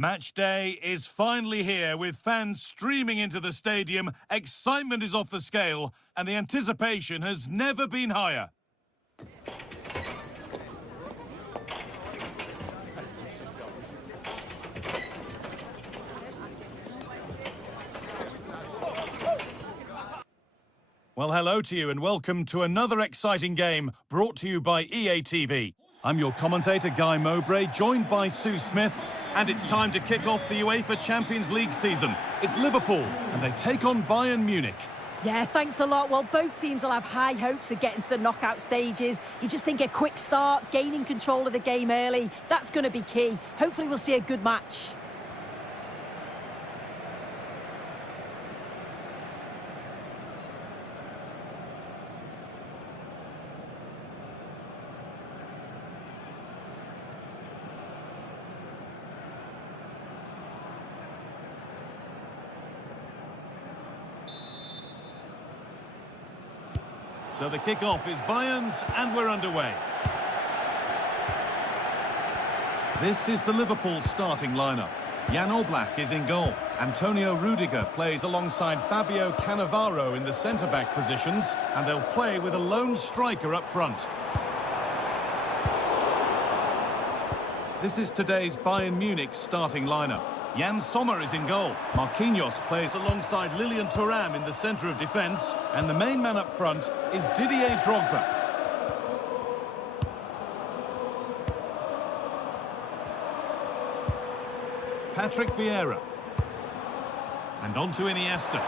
Match day is finally here with fans streaming into the stadium, excitement is off the scale and the anticipation has never been higher. Well, hello to you and welcome to another exciting game brought to you by EA TV. I'm your commentator, Guy Mowbray, joined by Sue Smith. And it's time to kick off the UEFA Champions League season. It's Liverpool, and they take on Bayern Munich. Yeah, thanks a lot. Well, both teams will have high hopes of getting to the knockout stages. You just think a quick start, gaining control of the game early, that's going to be key. Hopefully we'll see a good match. So the kick-off is Bayern's, and we're underway. This is the Liverpool starting lineup. Jan Oblak is in goal. Antonio Rudiger plays alongside Fabio Cannavaro in the centre-back positions, and they'll play with a lone striker up front. This is today's Bayern Munich starting lineup. Jan Sommer is in goal. Marquinhos plays alongside Lilian Thuram in the centre of defence. And the main man up front is Didier Drogba. Patrick Vieira. And on to Iniesta.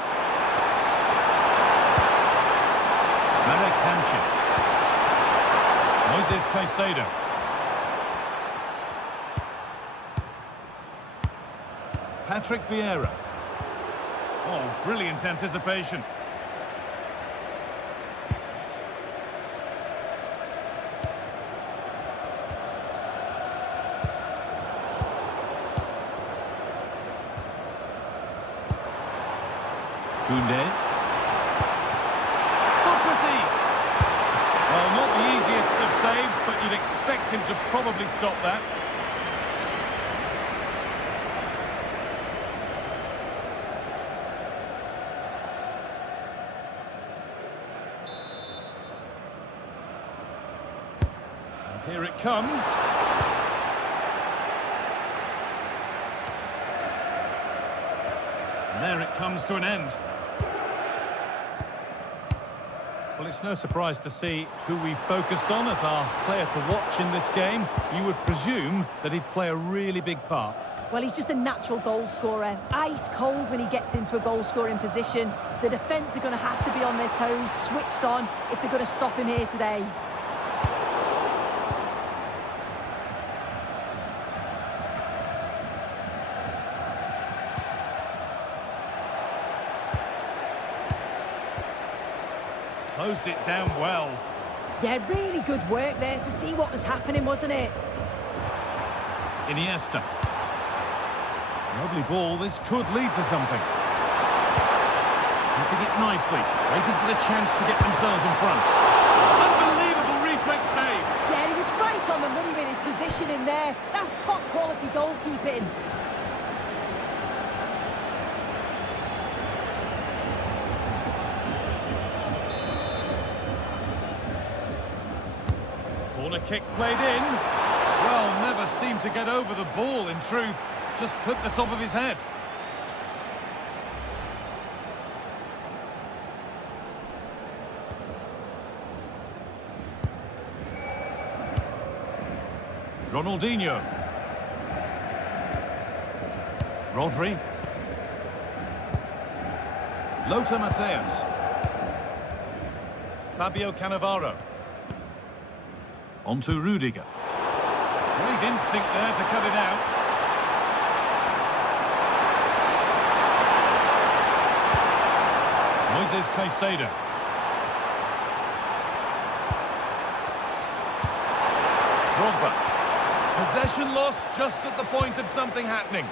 Marek Hamšík. Moises Caicedo. Patrick Vieira. Oh, brilliant anticipation. Koundé. Socrates. Well, not the easiest of saves, but you'd expect him to probably stop that. Here it comes. And there it comes to an end. Well, it's no surprise to see who we focused on as our player to watch in this game. You would presume that he'd play a really big part. Well, he's just a natural goal scorer. Ice cold when he gets into a goal-scoring position. The defence are going to have to be on their toes, switched on, if they're going to stop him here today. Closed it down well. Yeah, really good work there to see what was happening, wasn't it? Iniesta. Lovely ball, this could lead to something. Keeping it nicely, waiting for the chance to get themselves in front. Unbelievable reflex save. Yeah, he was right on the money with his positioning there. That's top quality goalkeeping. Corner kick played in. Well, never seemed to get over the ball in truth. Just clipped the top of his head. Ronaldinho. Rodri. Lothar Matthäus. Fabio Cannavaro. On to Rudiger. Great instinct there to cut it out. Moises Caicedo. Drogba. Possession lost just at the point of something happening.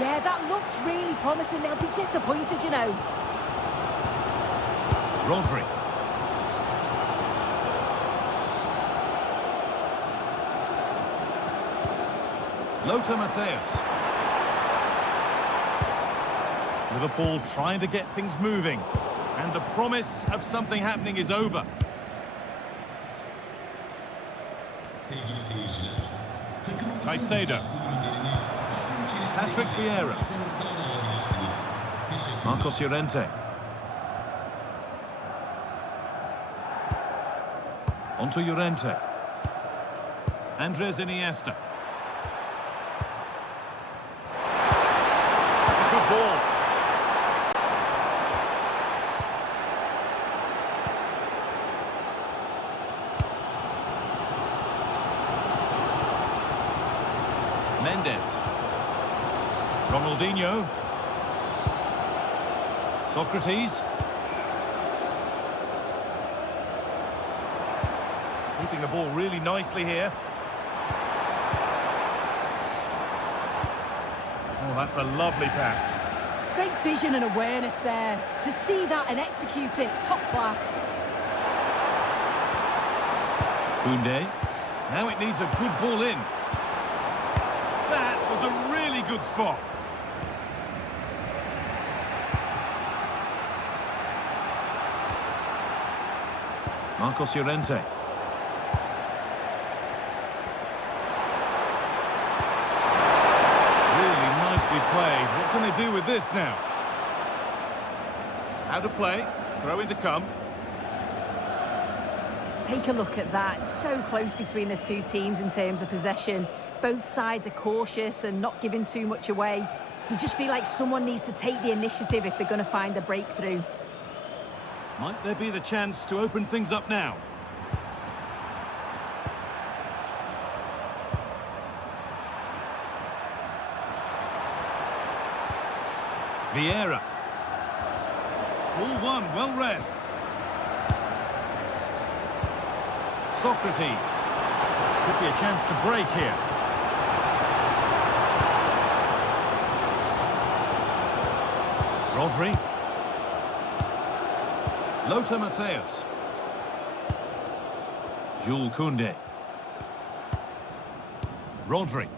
Yeah, that looks really promising. They'll be disappointed, you know. Rodri. Lothar Matthäus. Liverpool trying to get things moving. And the promise of something happening is over. Caicedo. Patrick Vieira. Marcos Llorente. Onto Llorente. Andres Iniesta. That's a good ball. Mendes. Ronaldinho. Socrates. Keeping the ball really nicely here. Oh, that's a lovely pass. Great vision and awareness there. To see that and execute it, top class. Koundé. Now it needs a good ball in. That was a really good spot. Marcos Llorente. Really nicely played. What can they do with this now? Out of play. Throw in to come. Take a look at that. So close between the two teams in terms of possession. Both sides are cautious and not giving too much away. You just feel like someone needs to take the initiative if they're going to find a breakthrough. Might there be the chance to open things up now? Vieira. Ball one, well read. Socrates. Could be a chance to break here. Rodri. Lothar Matthäus. Jules Koundé. Rodri.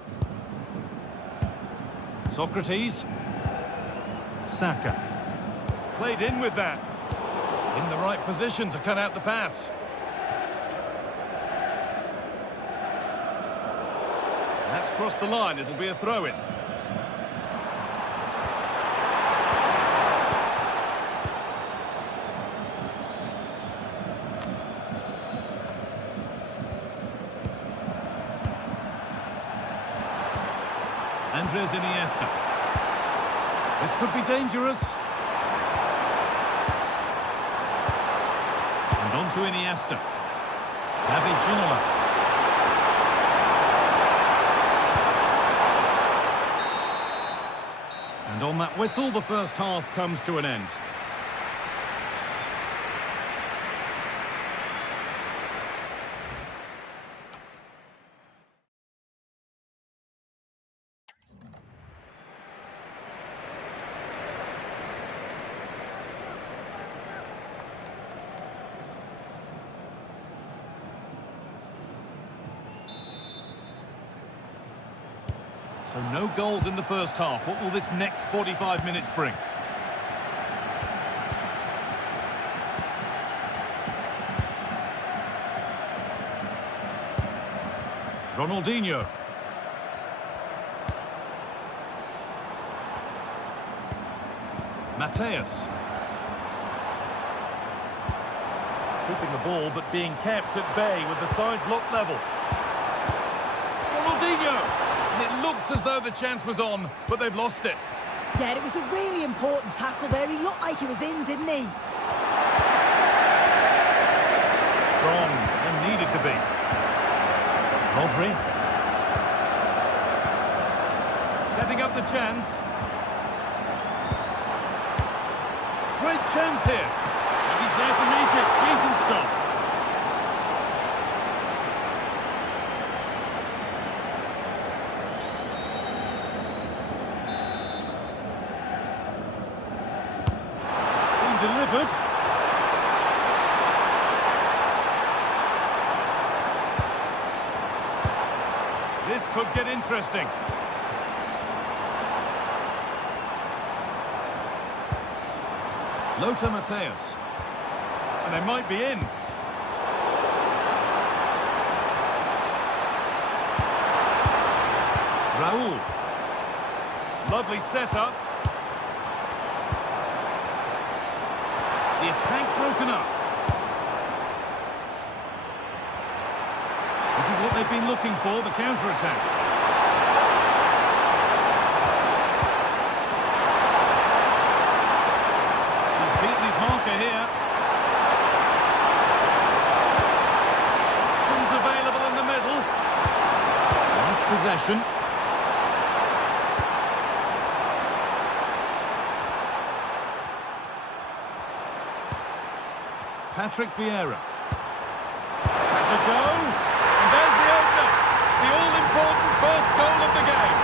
Socrates. Saka. Played in with that. In the right position to cut out the pass. That's crossed the line. It'll be a throw-in. Andres Iniesta. This could be dangerous. And on to Iniesta. David Ginola. And on that whistle, the first half comes to an end. So no goals in the first half. What will this next 45 minutes bring? Ronaldinho. Matthäus. Keeping the ball but being kept at bay with the sides locked level. Ronaldinho! And it looked as though the chance was on, but they've lost it. Yeah, it was a really important tackle there. He looked like he was in, didn't he? Strong and needed to be. Rodri. Setting up the chance. Great chance here. And he's there to meet it. Decent stop. Delivered. This could get interesting. Lothar Matthäus. And they might be in. Raul. Lovely setup. The attack broken up. This is what they've been looking for, the counter-attack. He's beaten his marker here. Options available in the middle. Nice possession. Patrick Vieira. That's a go. And there's the opener. The all-important first goal of the game.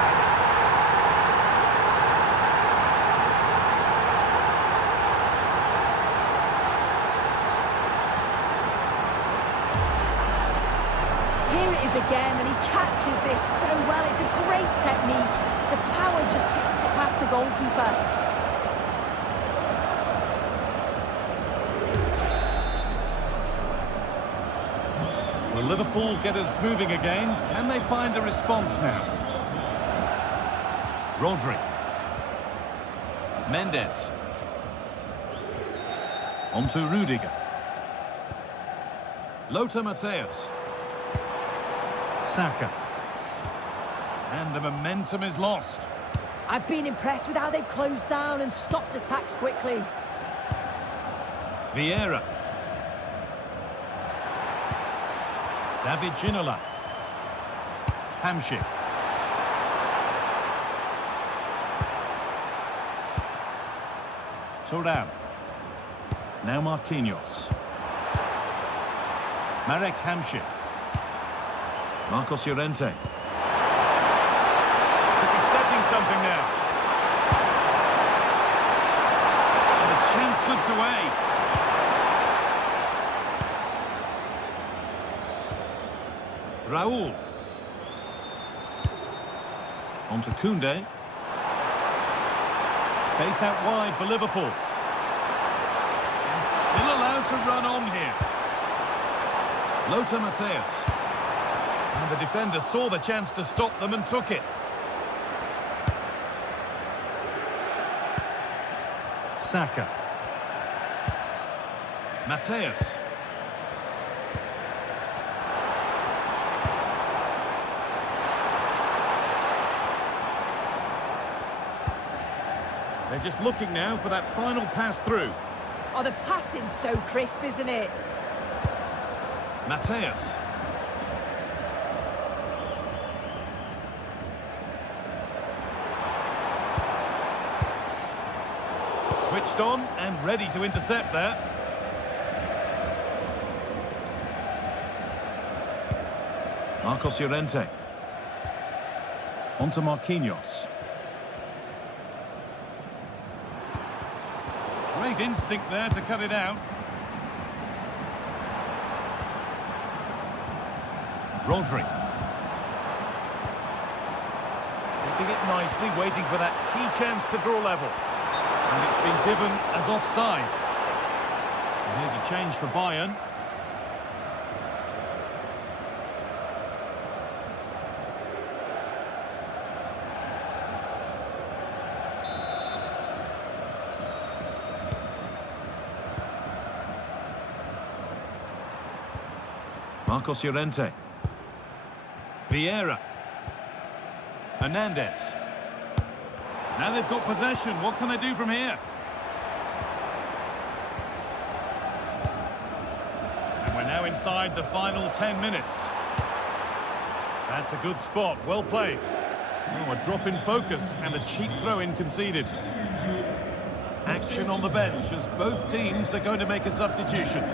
Here it is again, and he catches this so well. It's a great technique. The power just takes it past the goalkeeper. Will Liverpool get us moving again? Can they find a response now? Rodri. Mendes. On to Rudiger. Lothar Matthäus. Saka. And the momentum is lost. I've been impressed with how they've closed down and stopped attacks quickly. Vieira. David Ginola. Hamšík. Thuram. Now Marquinhos. Marek Hamšík. Marcos Llorente. He's setting something now. And the chance slips away. Raul. On to Koundé. Space out wide for Liverpool. And still allowed to run on here. Lothar Matthäus. And the defender saw the chance to stop them and took it. Saka. Matthäus. They're just looking now for that final pass through. Oh, the passing's so crisp, isn't it? Matthäus. Switched on and ready to intercept there. Marcos Llorente. On to Marquinhos. Great instinct there to cut it out. Rodri. Keeping it nicely, waiting for that key chance to draw level. And it's been given as offside. And here's a change for Bayern. Marcos Llorente. Vieira. Hernandez. Now they've got possession. What can they do from here? And we're now inside the final 10 minutes. That's a good spot. Well played. Oh, a drop in focus and a cheap throw-in conceded. Action on the bench as both teams are going to make a substitution.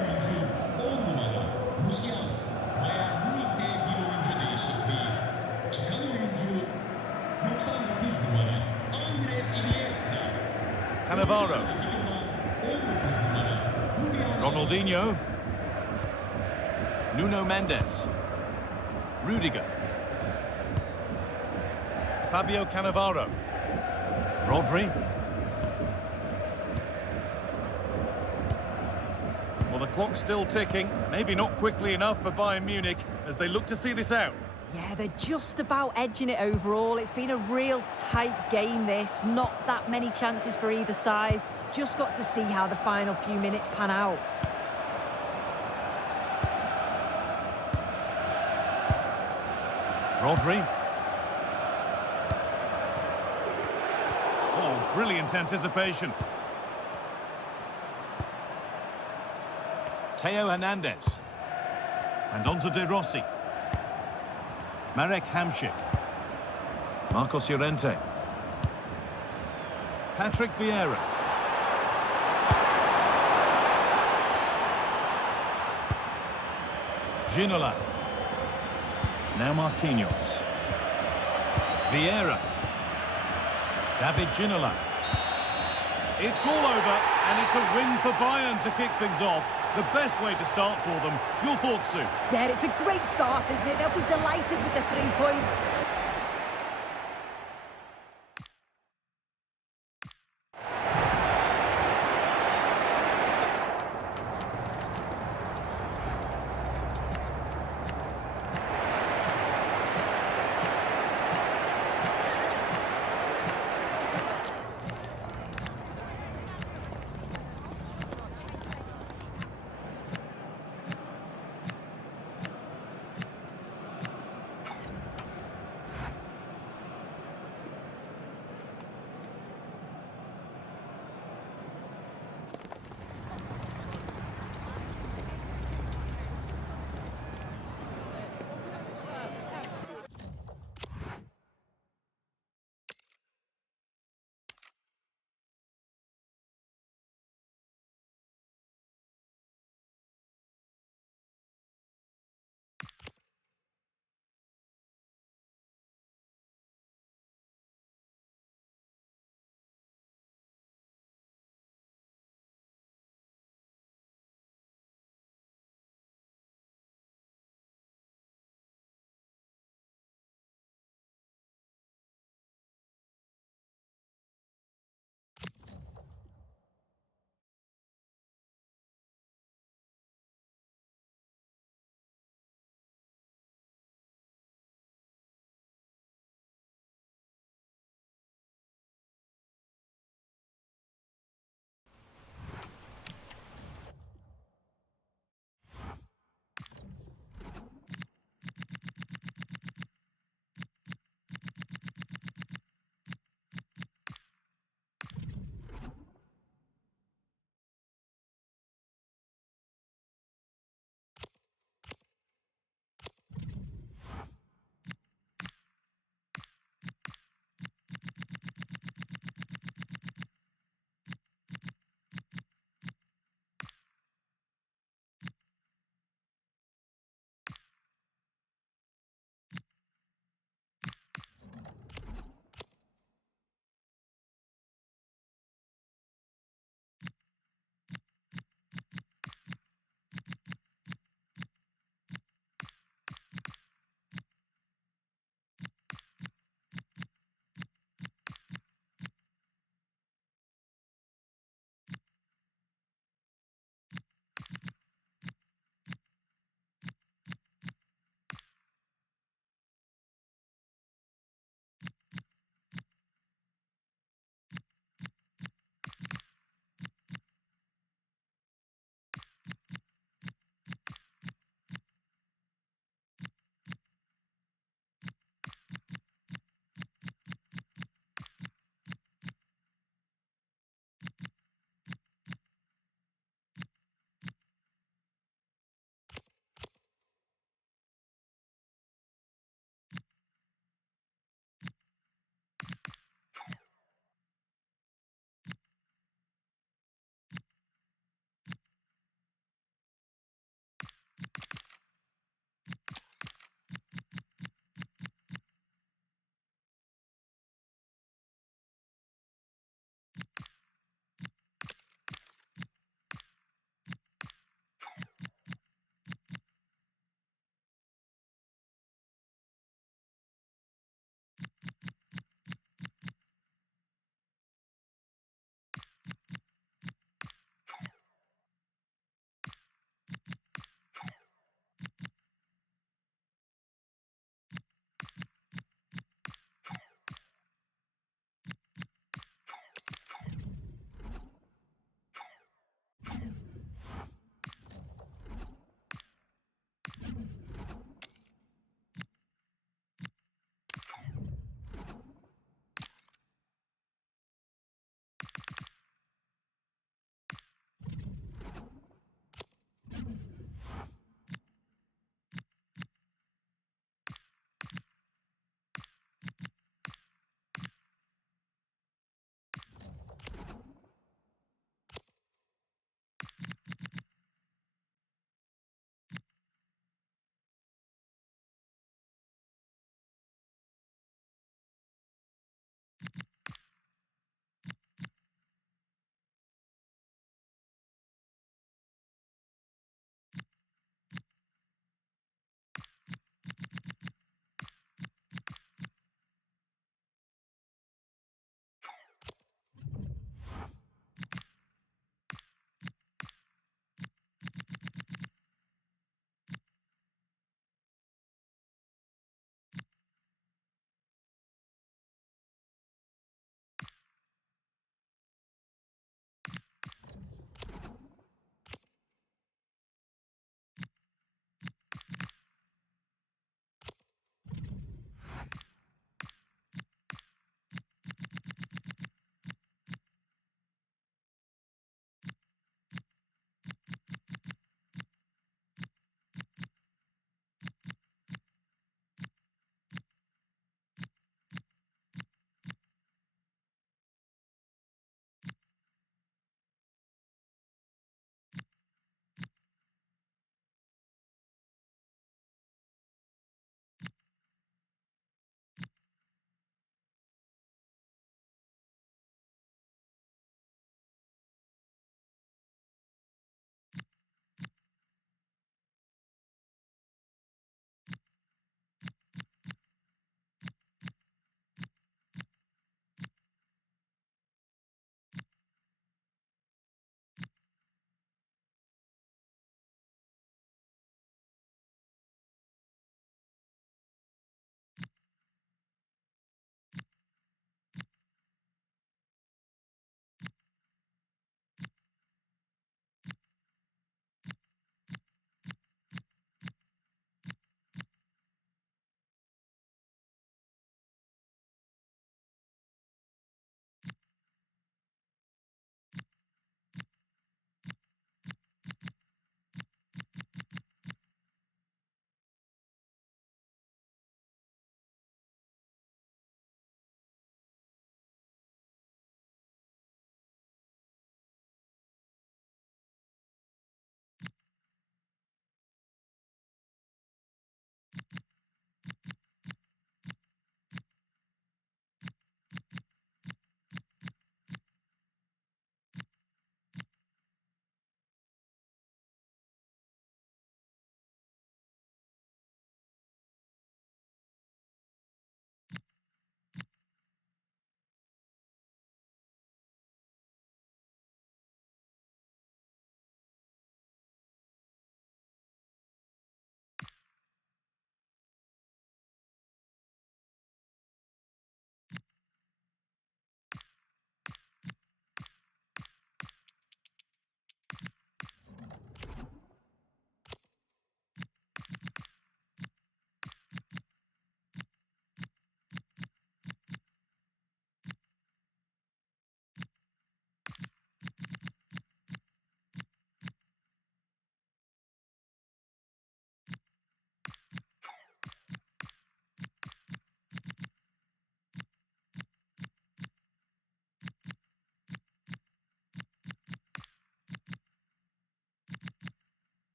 Cannavaro. Ronaldinho. Nuno Mendes. Rudiger. Fabio Cannavaro. Rodri. Well, the clock's still ticking. Maybe not quickly enough for Bayern Munich as they look to see this out. Yeah, they're just about edging it overall. It's been a real tight game, this. Not that many chances for either side. Just got to see how the final few minutes pan out. Rodri. Oh, brilliant anticipation. Theo Hernandez. And on to De Rossi. Marek Hamšík. Marcos Llorente. Patrick Vieira. Ginola. Now Marquinhos. Vieira. David Ginola. It's all over, and it's a win for Bayern to kick things off. The best way to start for them. Your thoughts, Sue? Yeah, it's a great start, isn't it? They'll be delighted with the 3 points.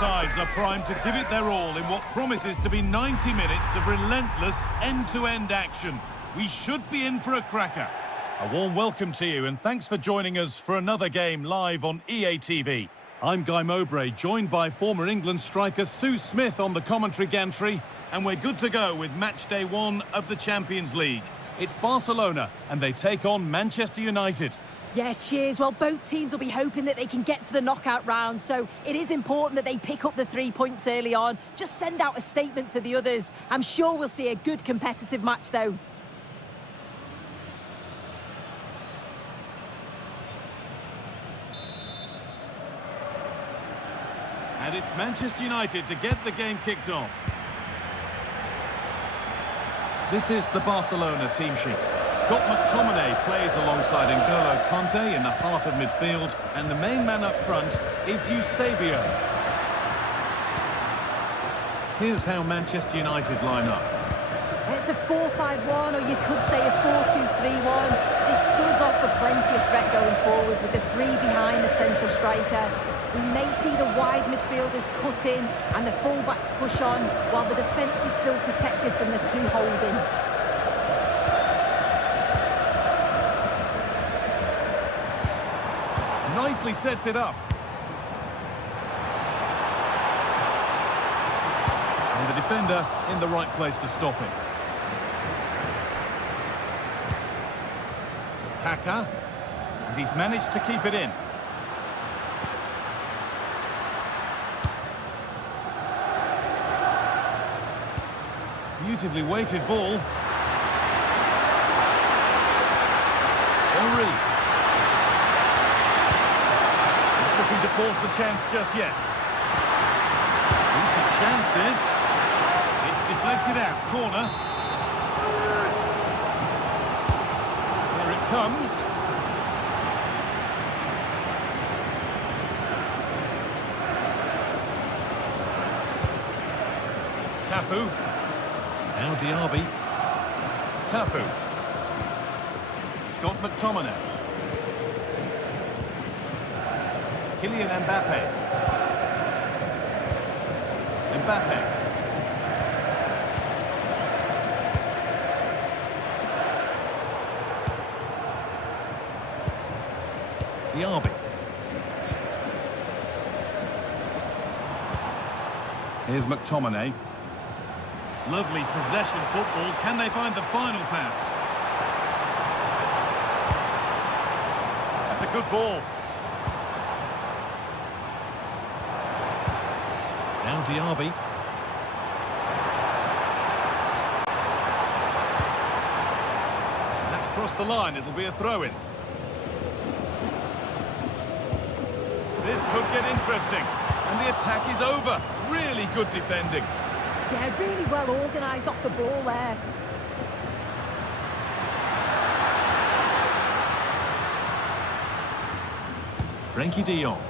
sides are primed to give it their all in what promises to be 90 minutes of relentless end-to-end action. We should be in for a cracker. A warm welcome to you and thanks for joining us for another game live on EA TV. I'm Guy Mowbray, joined by former England striker Sue Smith on the commentary gantry, and we're good to go with match day 1 of the Champions League. It's Barcelona and they take on Manchester United. Yeah, cheers. Well, both teams will be hoping that they can get to the knockout round, so it is important that they pick up the 3 points early on. Just send out a statement to the others. I'm sure we'll see a good competitive match, though. And it's Manchester United to get the game kicked off. This is the Barcelona team sheet. Scott McTominay plays alongside N'Golo Kanté in the heart of midfield, and the main man up front is Eusebio. Here's how Manchester United line up. It's a 4-5-1, or you could say a 4-2-3-1. This does offer plenty of threat going forward with the 3 behind the central striker. We may see the wide midfielders cut in and the fullbacks push on, while the defence is still protected from the 2 holding. Nicely sets it up. And the defender in the right place to stop him. Kaka, and he's managed to keep it in. Beautifully weighted ball. Henry. Not looking to force the chance just yet. Decent chance this. It's deflected out. Corner. Here it comes. Cafu. Now Diaby. Cafu. Scott McTominay. Kylian Mbappe. Mbappe. Diaby. Here's McTominay. Lovely possession football. Can they find the final pass? That's a good ball. Now Diaby. That's crossed the line. It'll be a throw-in. This could get interesting. And the attack is over. Really good defending. Yeah, really well organised off the ball there. Frenkie de Jong.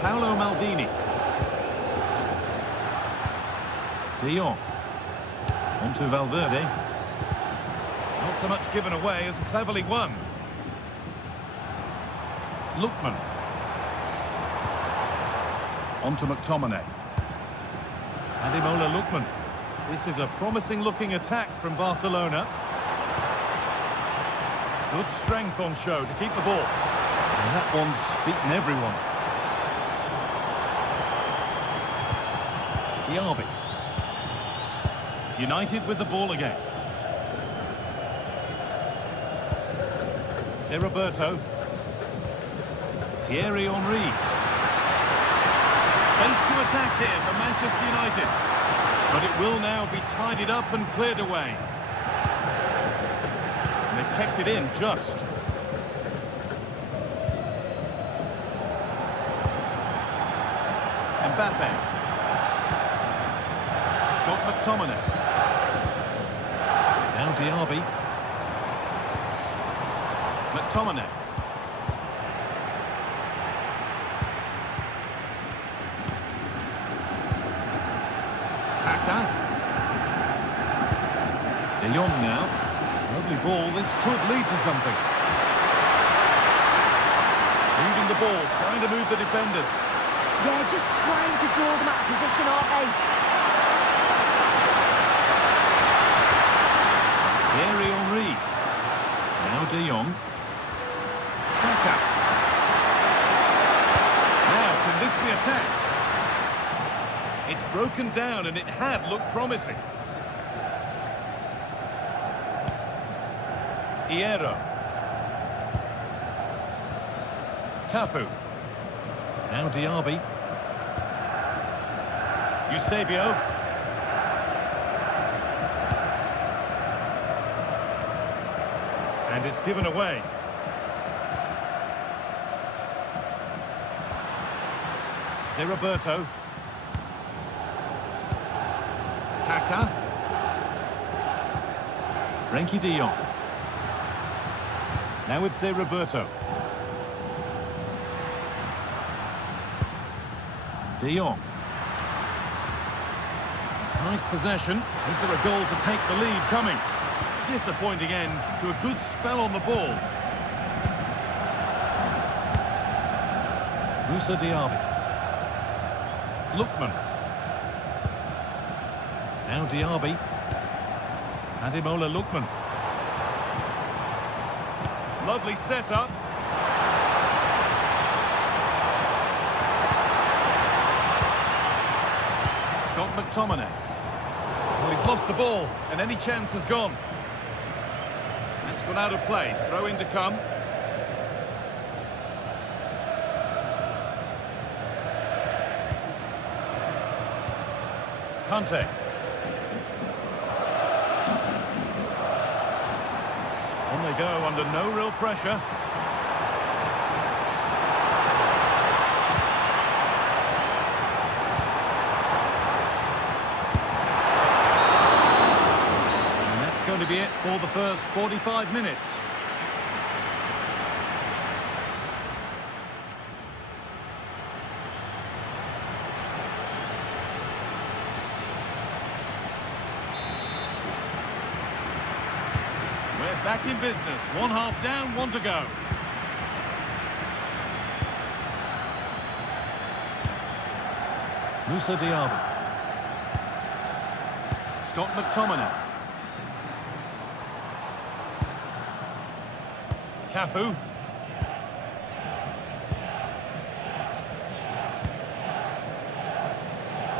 Paolo Maldini. De Jong. On to Valverde. Not so much given away as cleverly won. Lookman. On to McTominay. Ademola Lookman. This is a promising-looking attack from Barcelona. Good strength on show to keep the ball. And that one's beaten everyone. Diaby. United with the ball again. C'est Roberto. Thierry Henry. Space to attack here for Manchester United. But it will now be tidied up and cleared away. And they've kept it in just. Mbappe. Scott McTominay. Now Diaby. McTominay. Kaka. De Jong now. Lovely ball. This could lead to something. Moving the ball, trying to move the defenders. Yeah, just trying to draw them out of position, aren't they? Thierry Henry. Now De Jong. Kaka. Now, can this be attacked? It's broken down and it had looked promising. Hierro. Cafu. Now Diaby. Eusebio. And it's given away. Roberto. Kaka. Frenkie de Jong. Now it's Roberto. De Jong. It's nice possession. Is there a goal to take the lead coming? Disappointing end to a good spell on the ball. Moussa Diaby. Lookman. Now Diaby. Ademola Lookman. Lovely setup. Scott McTominay. Well, he's lost the ball, and any chance has gone. That's gone out of play. Throw in to come. Kante. On they go under no real pressure. And that's going to be it for the first 45 minutes. Back in business. One half down, one to go. Moussa Diaby. Scott McTominay. Cafu.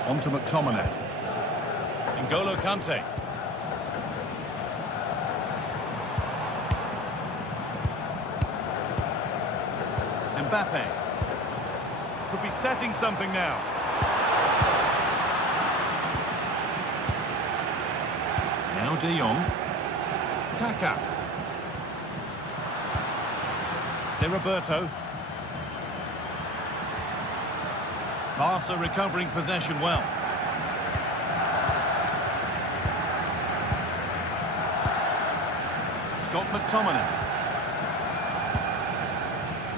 On to McTominay. N'Golo Kante. Mbappe. Could be setting something now. Now De Jong. Kaka. Roberto. Barca recovering possession well. Scott McTominay.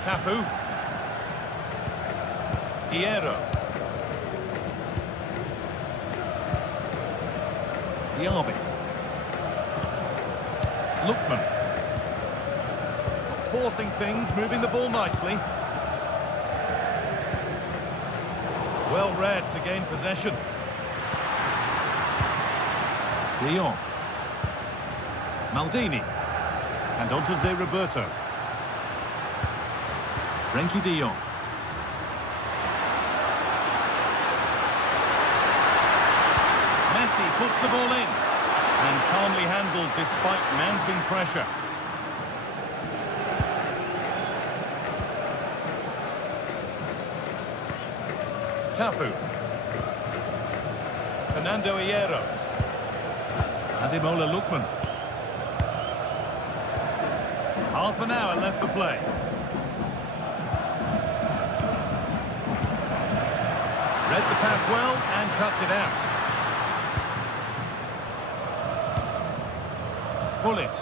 Cafu. Hierro. Diaby. Lookman. Forcing things, moving the ball nicely. Well read to gain possession. De Jong. Maldini. And on to Roberto. Frenkie de Jong. Messi puts the ball in and calmly handled despite mounting pressure. Cafu. Fernando Hierro. Ademola Lookman. Half an hour left for play. Read the pass well and cuts it out. Bullet.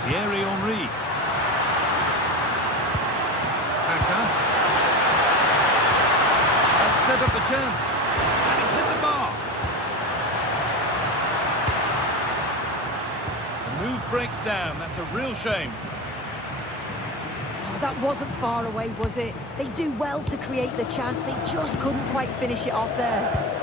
Thierry Henry. Kaka. That set up the chance. And it's hit the bar. The move breaks down. That's a real shame. That wasn't far away, was it? They do well to create the chance. They just couldn't quite finish it off there.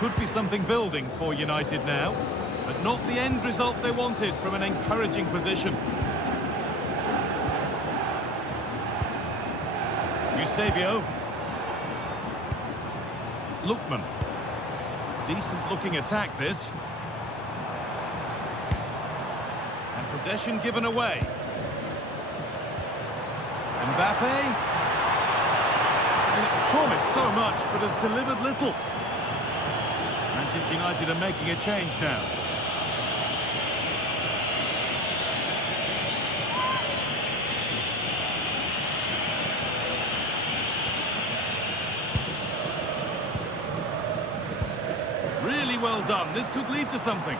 Could be something building for United now, but not the end result they wanted from an encouraging position. Eusebio. Lookman. Decent looking attack this. And possession given away. Mbappe. And it promised so much, but has delivered little. Manchester United are making a change now. Really well done. This could lead to something.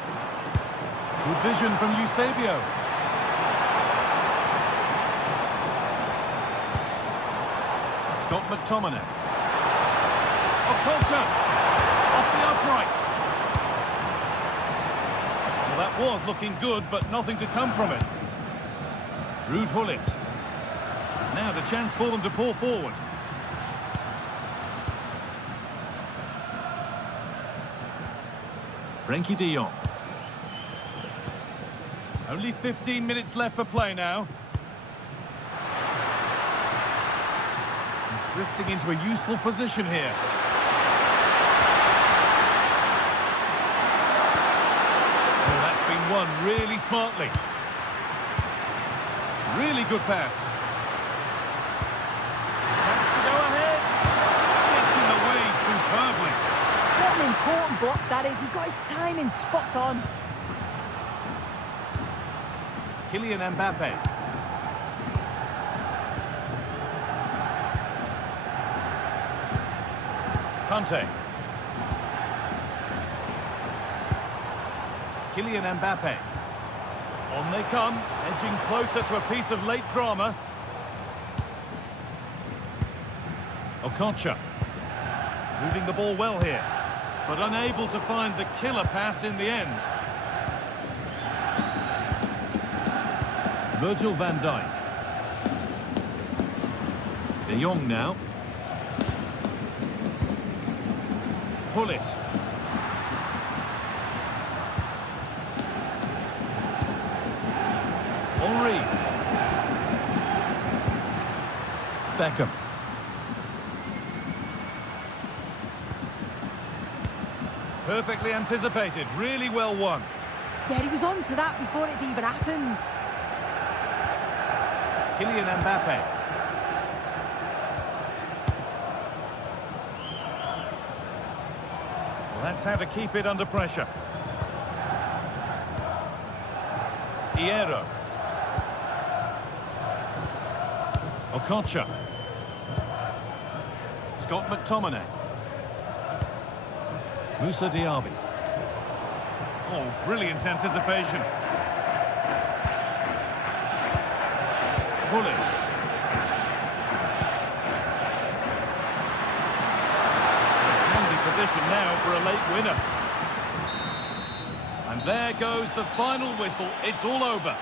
Good vision from Eusebio. Scott McTominay. Okocha. Off the upright. Well, that was looking good, but nothing to come from it. Ruud Gullit. Now the chance for them to pull forward. Frankie de Jong. Only 15 minutes left for play now. He's drifting into a useful position here. Won really smartly. Really good pass. Chance to go ahead. Gets in the way superbly. What an important block that is. He got his timing spot on. Kylian Mbappe. Kante. Kylian Mbappe. On they come, edging closer to a piece of late drama. Okocha. Moving the ball well here, but unable to find the killer pass in the end. Virgil van Dijk. De Jong now. Gullit. Henry. Beckham. Perfectly anticipated, really well won. Yeah, he was on to that before it even happened. Kylian Mbappe. Well, that's how to keep it under pressure. Hierro. Okocha. Scott McTominay. Moussa Diaby. Oh, brilliant anticipation. Gullit. Handy position now for a late winner. And there goes the final whistle. It's all over.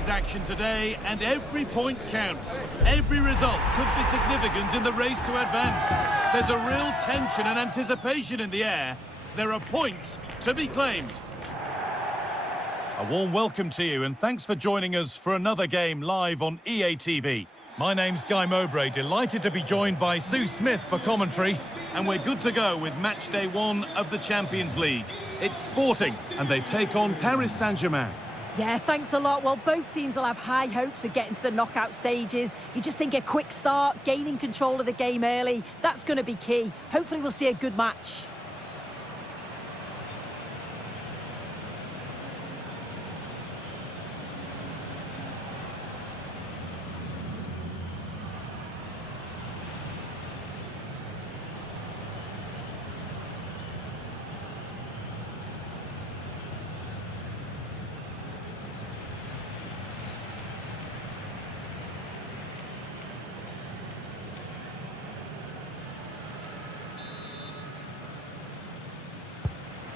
high-pace action today, and every point counts. Every result could be significant in the race to advance. There's a real tension and anticipation in the air. There are points to be claimed. A warm welcome to you, and thanks for joining us for another game live on EA TV. My name's Guy Mowbray, delighted to be joined by Sue Smith for commentary, and we're good to go with match day 1 of the Champions League. It's Sporting, and they take on Paris Saint-Germain. Yeah, thanks a lot. Well, both teams will have high hopes of getting to the knockout stages. You just think a quick start, gaining control of the game early, that's going to be key. Hopefully we'll see a good match.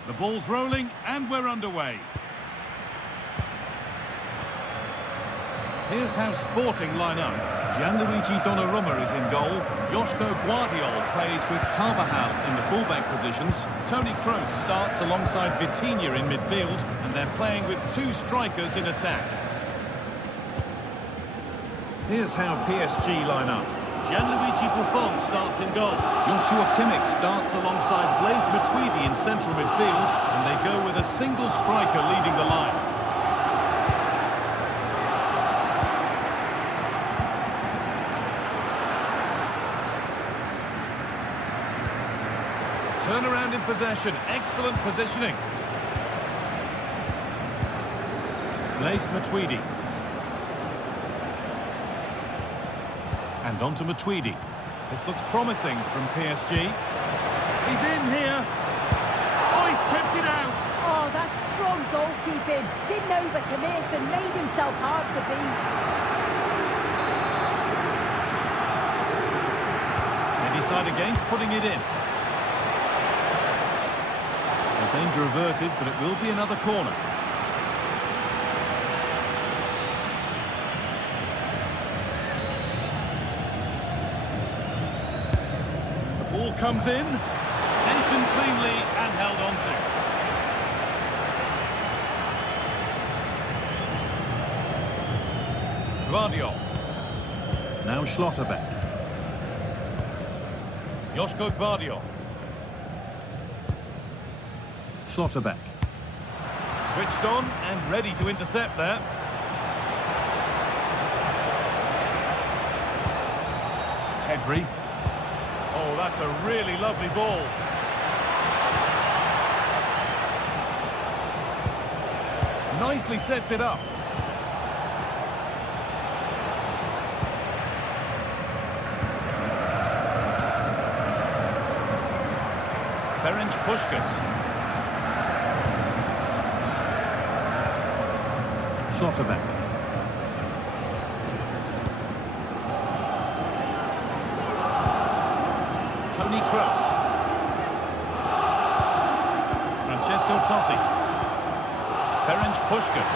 The ball's rolling and we're underway. Here's how Sporting line up. Gianluigi Donnarumma is in goal. Joško Guardiol plays with Carvajal in the fullback positions. Toni Kroos starts alongside Vitinha in midfield, and they're playing with 2 strikers in attack. Here's how PSG line up. Gianluigi Buffon starts in goal. Joshua Kimmich starts alongside Blaise Matuidi in central midfield, and they go with a single striker leading the line. Turnaround in possession, excellent positioning. Blaise Matuidi. And on to Matuidi. This looks promising from PSG. He's in here. Oh, he's kept it out. Oh, that's strong goalkeeping. Didn't overcommit and made himself hard to beat. They decide against putting it in. The danger averted, but it will be another corner. Ball comes in, taken cleanly and held on to. Guardiol. Now Schlotterbeck. Joško Guardiol. Schlotterbeck. Switched on and ready to intercept there. Pedri. Oh, that's a really lovely ball. Nicely sets it up. Ferenc Puskás. Schlotterbeck. Toni Kroos. Francesco Totti. Ferenc Puskás.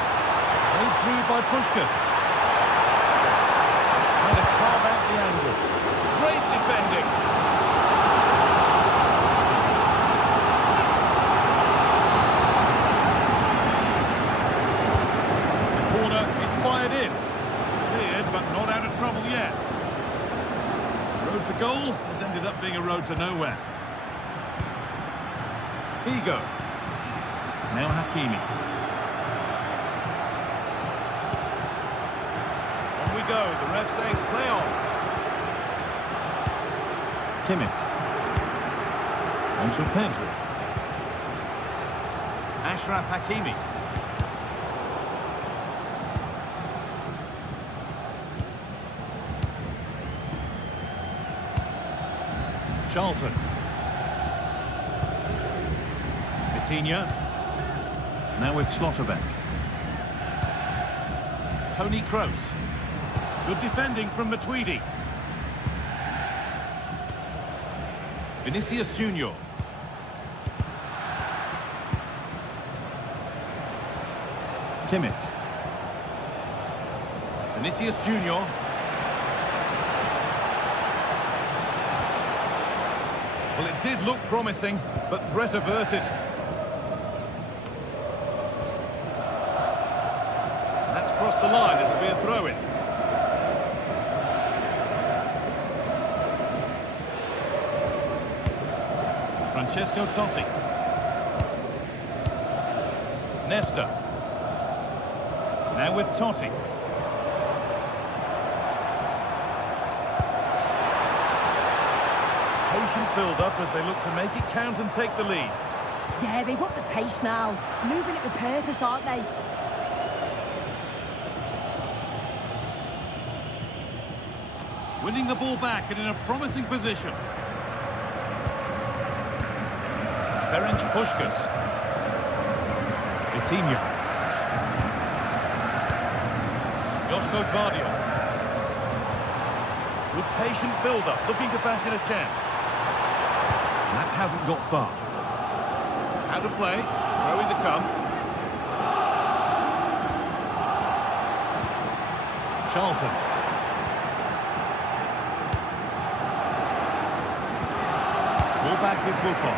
Played through by Puskás. Trying to carve out the angle. Great defending. The corner is fired in. Cleared, but not out of trouble yet. Road to goal has ended up being a road to nowhere. Figo. Now Hakimi. On we go. The ref says play on. Kimmich. On to Pedri. Achraf Hakimi. Charlton. Vitinha. Now with Schlotterbeck. Toni Kroos. Good defending from Matuidi. Vinicius Junior. Kimmich. Vinicius Junior. Well, it did look promising, but threat averted. That's crossed the line. It'll be a throw-in. Francesco Totti. Nesta. Now with Totti. Patient build-up as they look to make it count and take the lead. Yeah, they've upped the pace now. Moving it with purpose, aren't they? Winning the ball back and in a promising position. Ferenc Puskas. Vitinha. Josko Gvardiol. Good patient build-up, looking to fashion a chance. That hasn't got far. Out of play, throwing to come. Charlton. Ball back with Buffon.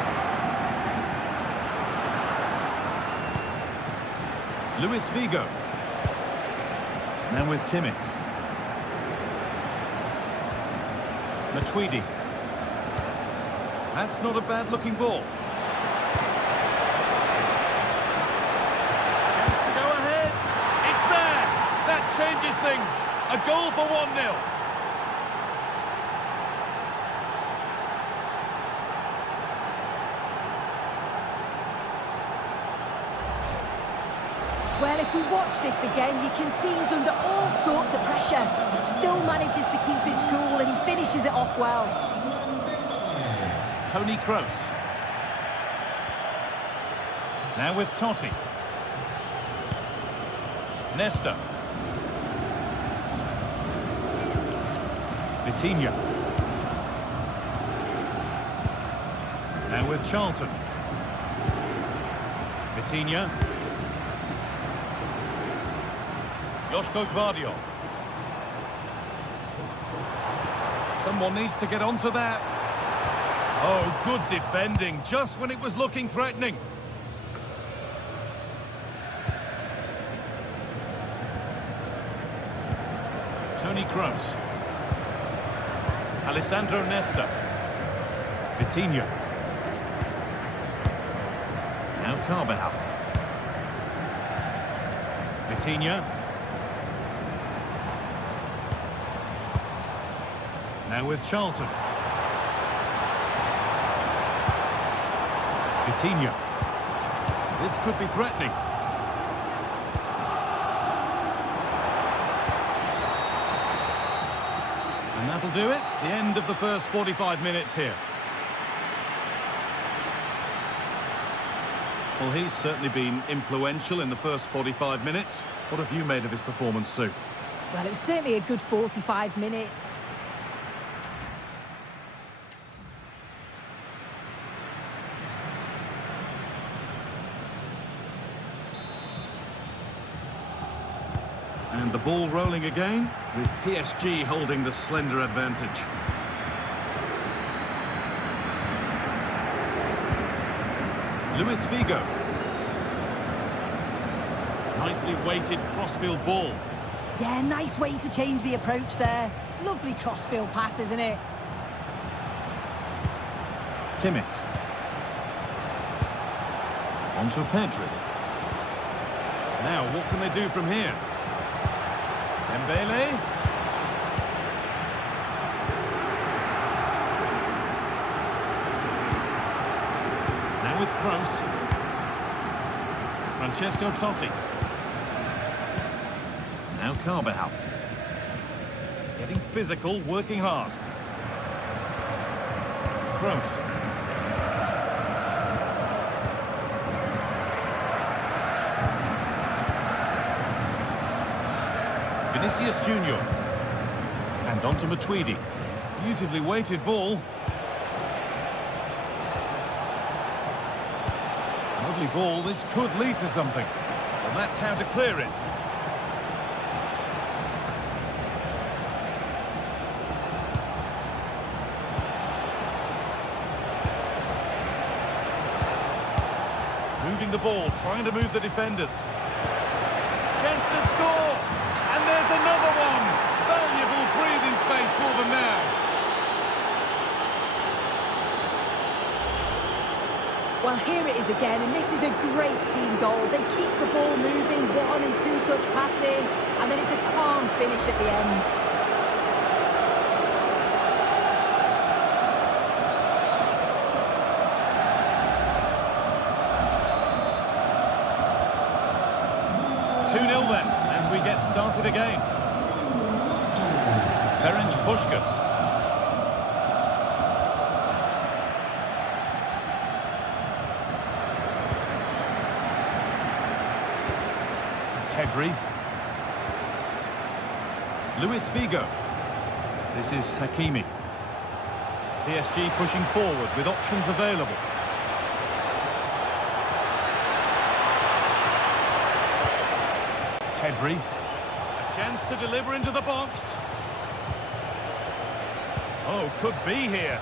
Luis Figo. Now with Kimmich. Matuidi. That's not a bad-looking ball. Chance to go ahead. It's there. That changes things. A goal for 1-0. Well, if we watch this again, you can see he's under all sorts of pressure. He still manages to keep his cool and he finishes it off well. Toni Kroos. Now with Totti. Nesta. Vitinha. Now with Charlton. Vitinha. Josko Gvardiol. Someone needs to get onto that. Oh, good defending, just when it was looking threatening. Toni Kroos. Alessandro Nesta. Vitinha. Now Carvajal. Vitinha. Now with Charlton. Vitinha. This could be threatening. And that'll do it. The end of the first 45 minutes here. Well, he's certainly been influential in the first 45 minutes. What have you made of his performance, Sue? Well, it was certainly a good 45 minutes. And the ball rolling again, with PSG holding the slender advantage. Luis Figo. Nicely weighted crossfield ball. Yeah, nice way to change the approach there. Lovely crossfield pass, isn't it? Kimmich. On to Pedri. Now, what can they do from here? Dembele. Now with Kroos. Francesco Totti. Now Carvajal. Getting physical, working hard. Kroos. Vinicius Junior. And on to Matuidi. Beautifully weighted ball. Lovely ball. This could lead to something. And that's how to clear it. Moving the ball, trying to move the defenders. Chance to score! And there's another one! Valuable breathing space for them now. Well, here it is again, and this is a great team goal. They keep the ball moving, 1- and 2-touch passing, and then it's a calm finish at the end. Then, as we get started again. Ferenc Puskas. Pedri. Luis Figo. This is Hakimi. PSG pushing forward with options available. Pedri. A chance to deliver into the box. Oh, could be here.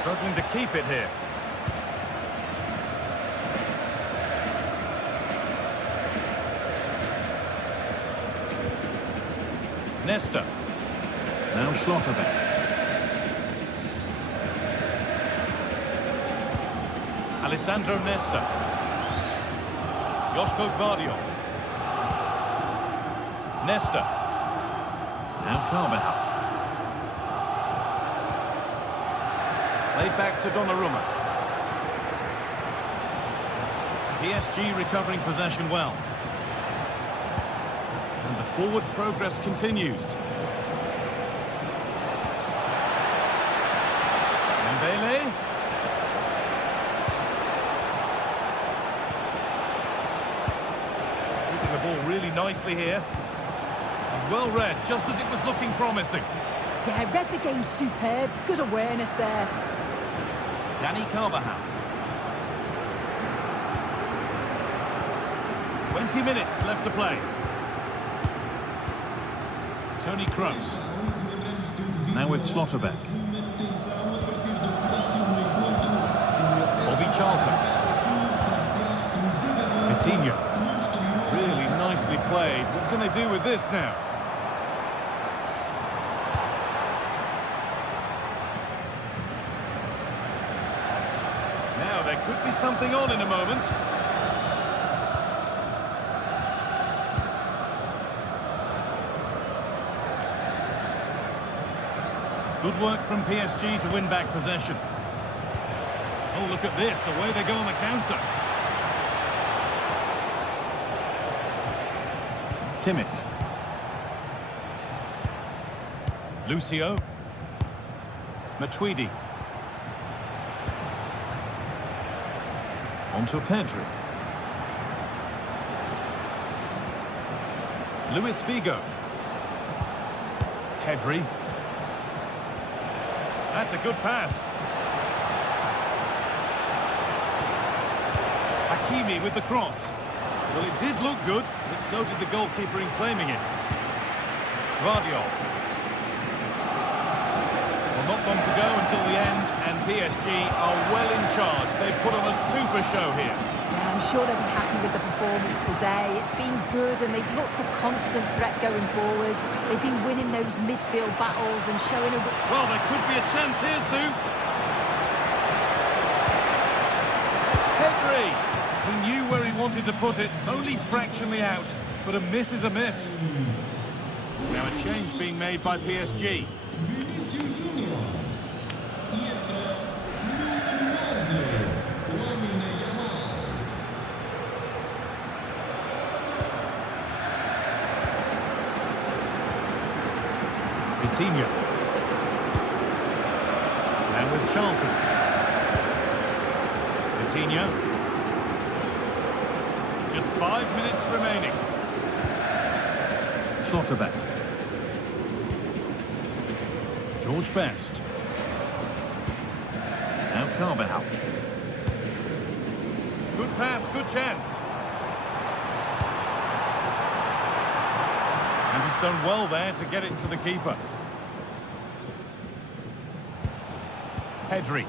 Struggling to keep it here. Nesta. Now Schlotterbeck. Alessandro Nesta. Josko Gvardiol. Nesta. Now Carvajal. Laid back to Donnarumma. PSG recovering possession well. And the forward progress continues. Dembele. Keeping the ball really nicely here. And well read, just as it was looking promising. Yeah, I read the game superb. Good awareness there. Dani Carvajal. 20 minutes left to play. Toni Kroos. Now with Schlotterbeck. Bobby Charlton. Coutinho. Really nicely played. What can they do with this now? Now there could be something on in a moment. Good work from PSG to win back possession. Oh, look at this. Away they go on the counter. Kimmich. Lucio. Matuidi. On to Pedri. Luis Figo. Pedri. That's a good pass. Hakimi with the cross. Well, it did look good, but so did the goalkeeper in claiming it. Gvardiol. Well, not long to go until the end, and PSG are well in charge. They've put on a super show here. Yeah, I'm sure they'll be happy with the performance today. It's been good, and they've looked a constant threat going forward. They've been winning those midfield battles and showing a... Well, there could be a chance here, Sue. Pedri. He knew where he wanted to put it, only fractionally out, but a miss is a miss. Now a change being made by PSG. Coutinho. And with Charlton. Coutinho. Just 5 minutes remaining. Schlotterbeck. George Best. Now Carvajal. Good pass, good chance. And he's done well there to get it to the keeper. Pedri.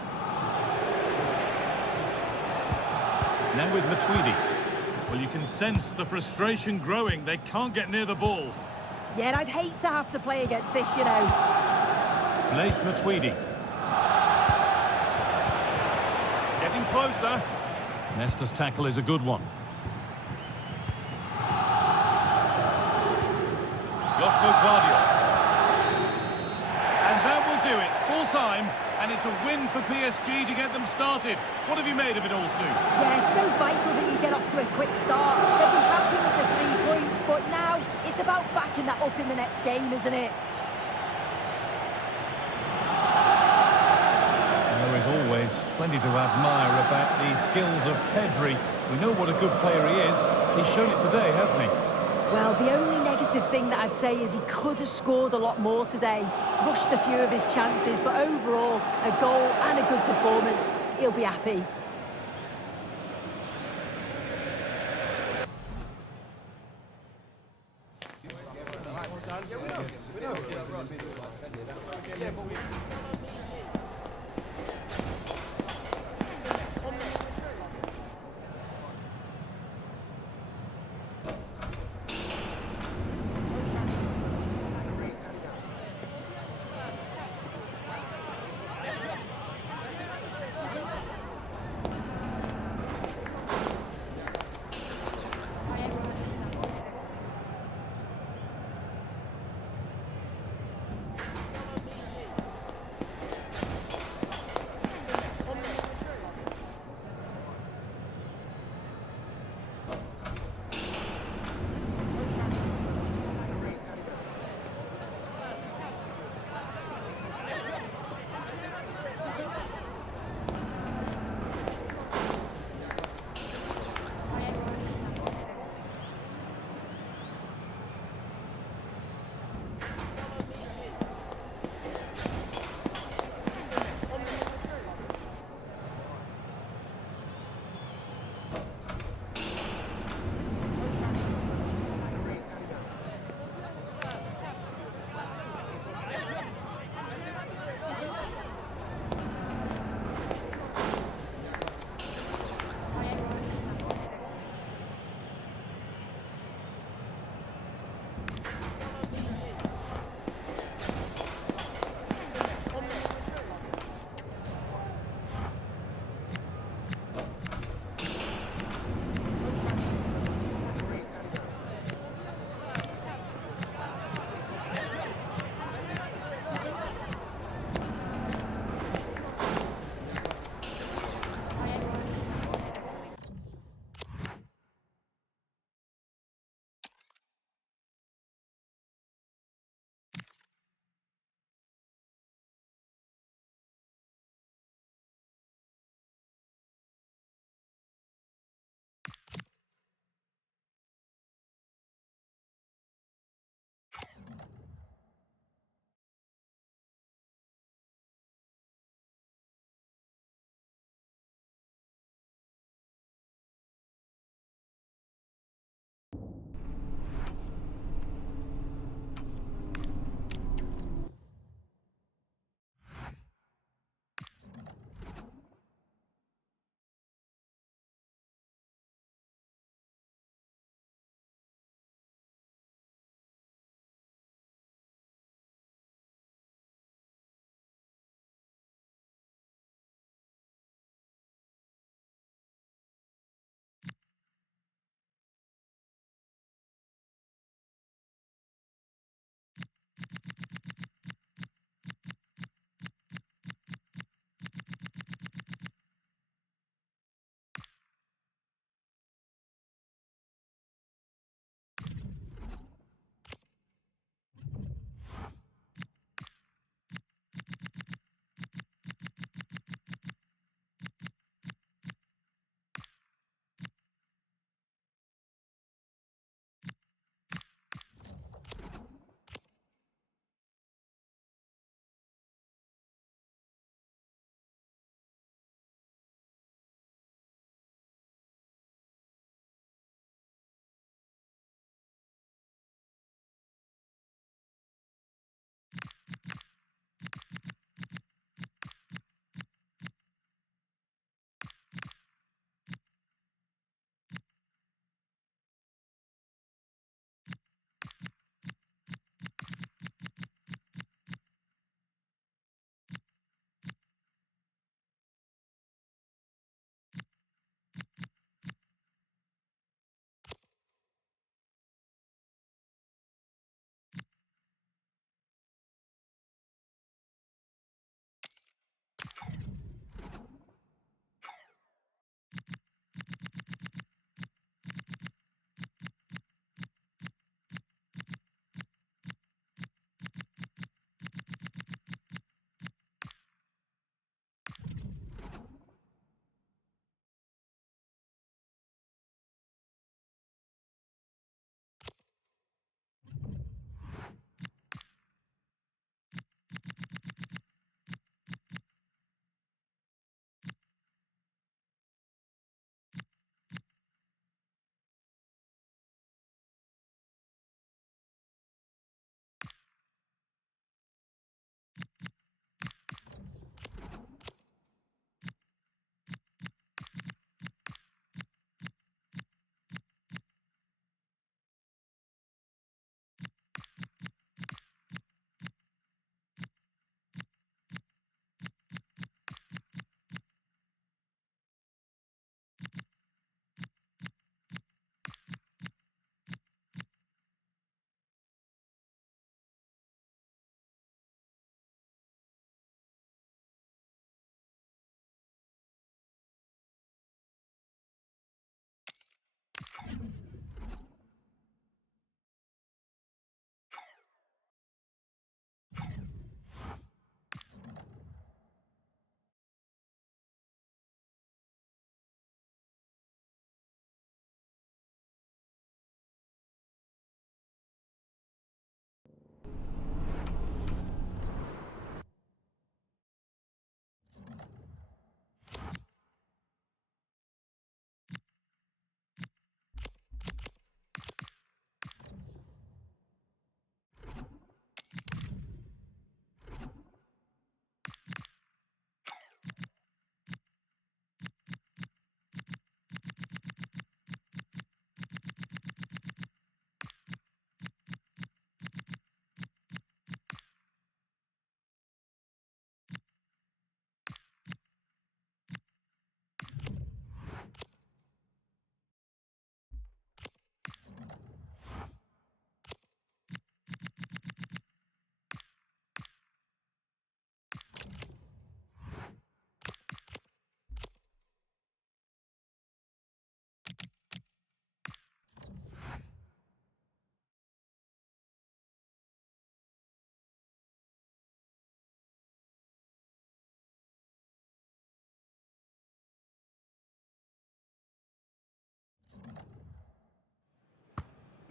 Now with Matuidi. Well, you can sense the frustration growing. They can't get near the ball. Yeah, I'd hate to have to play against this, you know. Blaise Matuidi. Getting closer. Nesta's tackle is a good one. Josko Gvardiol. And that will do it. Full time. And it's a win for PSG to get them started. What have you made of it all, Sue? Yeah, it's so vital that you get off to a quick start. They'll be happy with the 3 points, but now it's about backing that up in the next game, isn't it? There is always plenty to admire about the skills of Pedri. We know what a good player he is. He's shown it today, hasn't he? Well, the only negative thing that I'd say is he could have scored a lot more today. Rushed a few of his chances, but overall, a goal and a good performance. He'll be happy.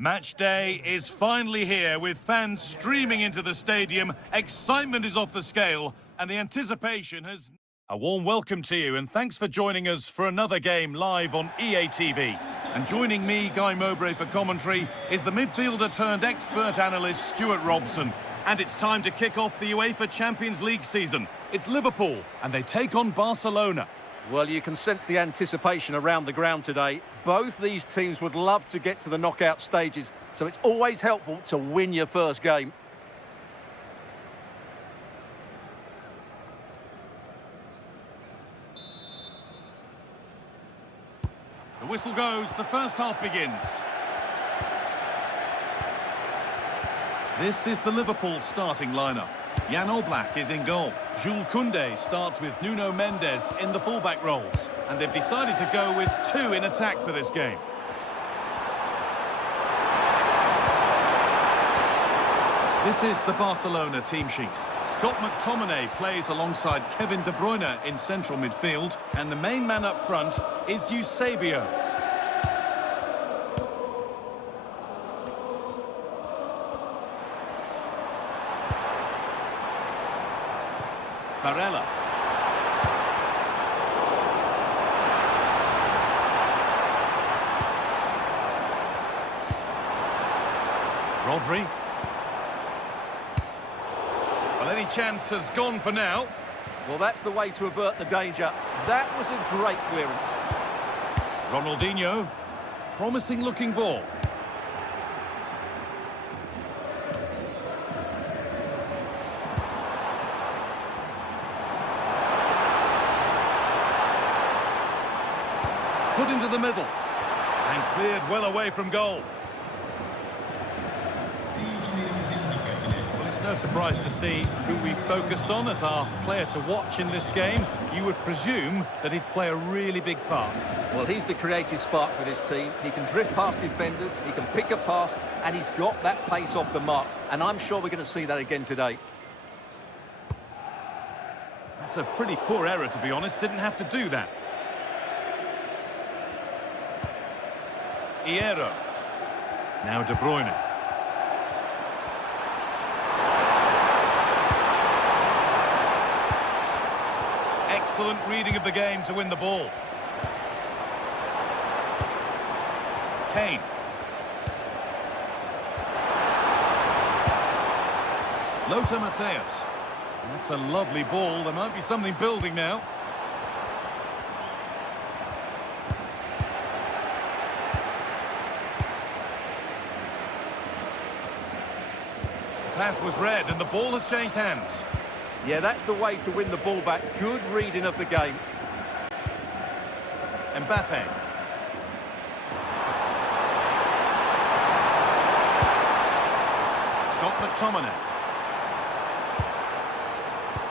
Match day is finally here with fans streaming into the stadium. Excitement is off the scale and the anticipation has... A warm welcome to you and thanks for joining us for another game live on EA TV. And joining me, Guy Mowbray, for commentary is the midfielder turned expert analyst Stuart Robson. And it's time to kick off the UEFA Champions League season. It's Liverpool and they take on Barcelona. Well, you can sense the anticipation around the ground today. Both these teams would love to get to the knockout stages, so it's always helpful to win your first game. The whistle goes, the first half begins. This is the Liverpool starting lineup. Jan Oblak is in goal. Jules Koundé starts with Nuno Mendes in the fullback roles. And they've decided to go with two in attack for this game. This is the Barcelona team sheet. Scott McTominay plays alongside Kevin De Bruyne in central midfield. And the main man up front is Eusebio. Barella. Rodri. Well, any chance has gone for now. Well, that's the way to avert the danger. That was a great clearance. Ronaldinho. Promising looking ball. Put into the middle and cleared well away from goal. Well, it's no surprise to see who we focused on as our player to watch in this game. You would presume that he'd play a really big part. Well, he's the creative spark for this team. He can drift past defenders, he can pick a pass, and he's got that pace off the mark. And I'm sure we're going to see that again today. That's a pretty poor error, to be honest. Didn't have to do that. Hierro. Now De Bruyne. Excellent reading of the game to win the ball. Kane. Lothar Matthäus. That's a lovely ball. There might be something building now. Pass was read and the ball has changed hands. Yeah, that's the way to win the ball back. Good reading of the game. Mbappe. Scott McTominay.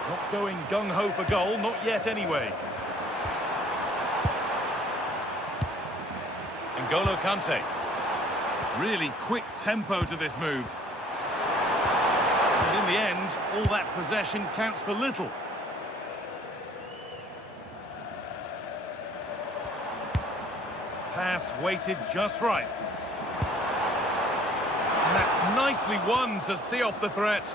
Not going gung-ho for goal, not yet anyway. N'Golo Kante. Really quick tempo to this move. In the end, all that possession counts for little. Pass weighted just right. And that's nicely won to see off the threat.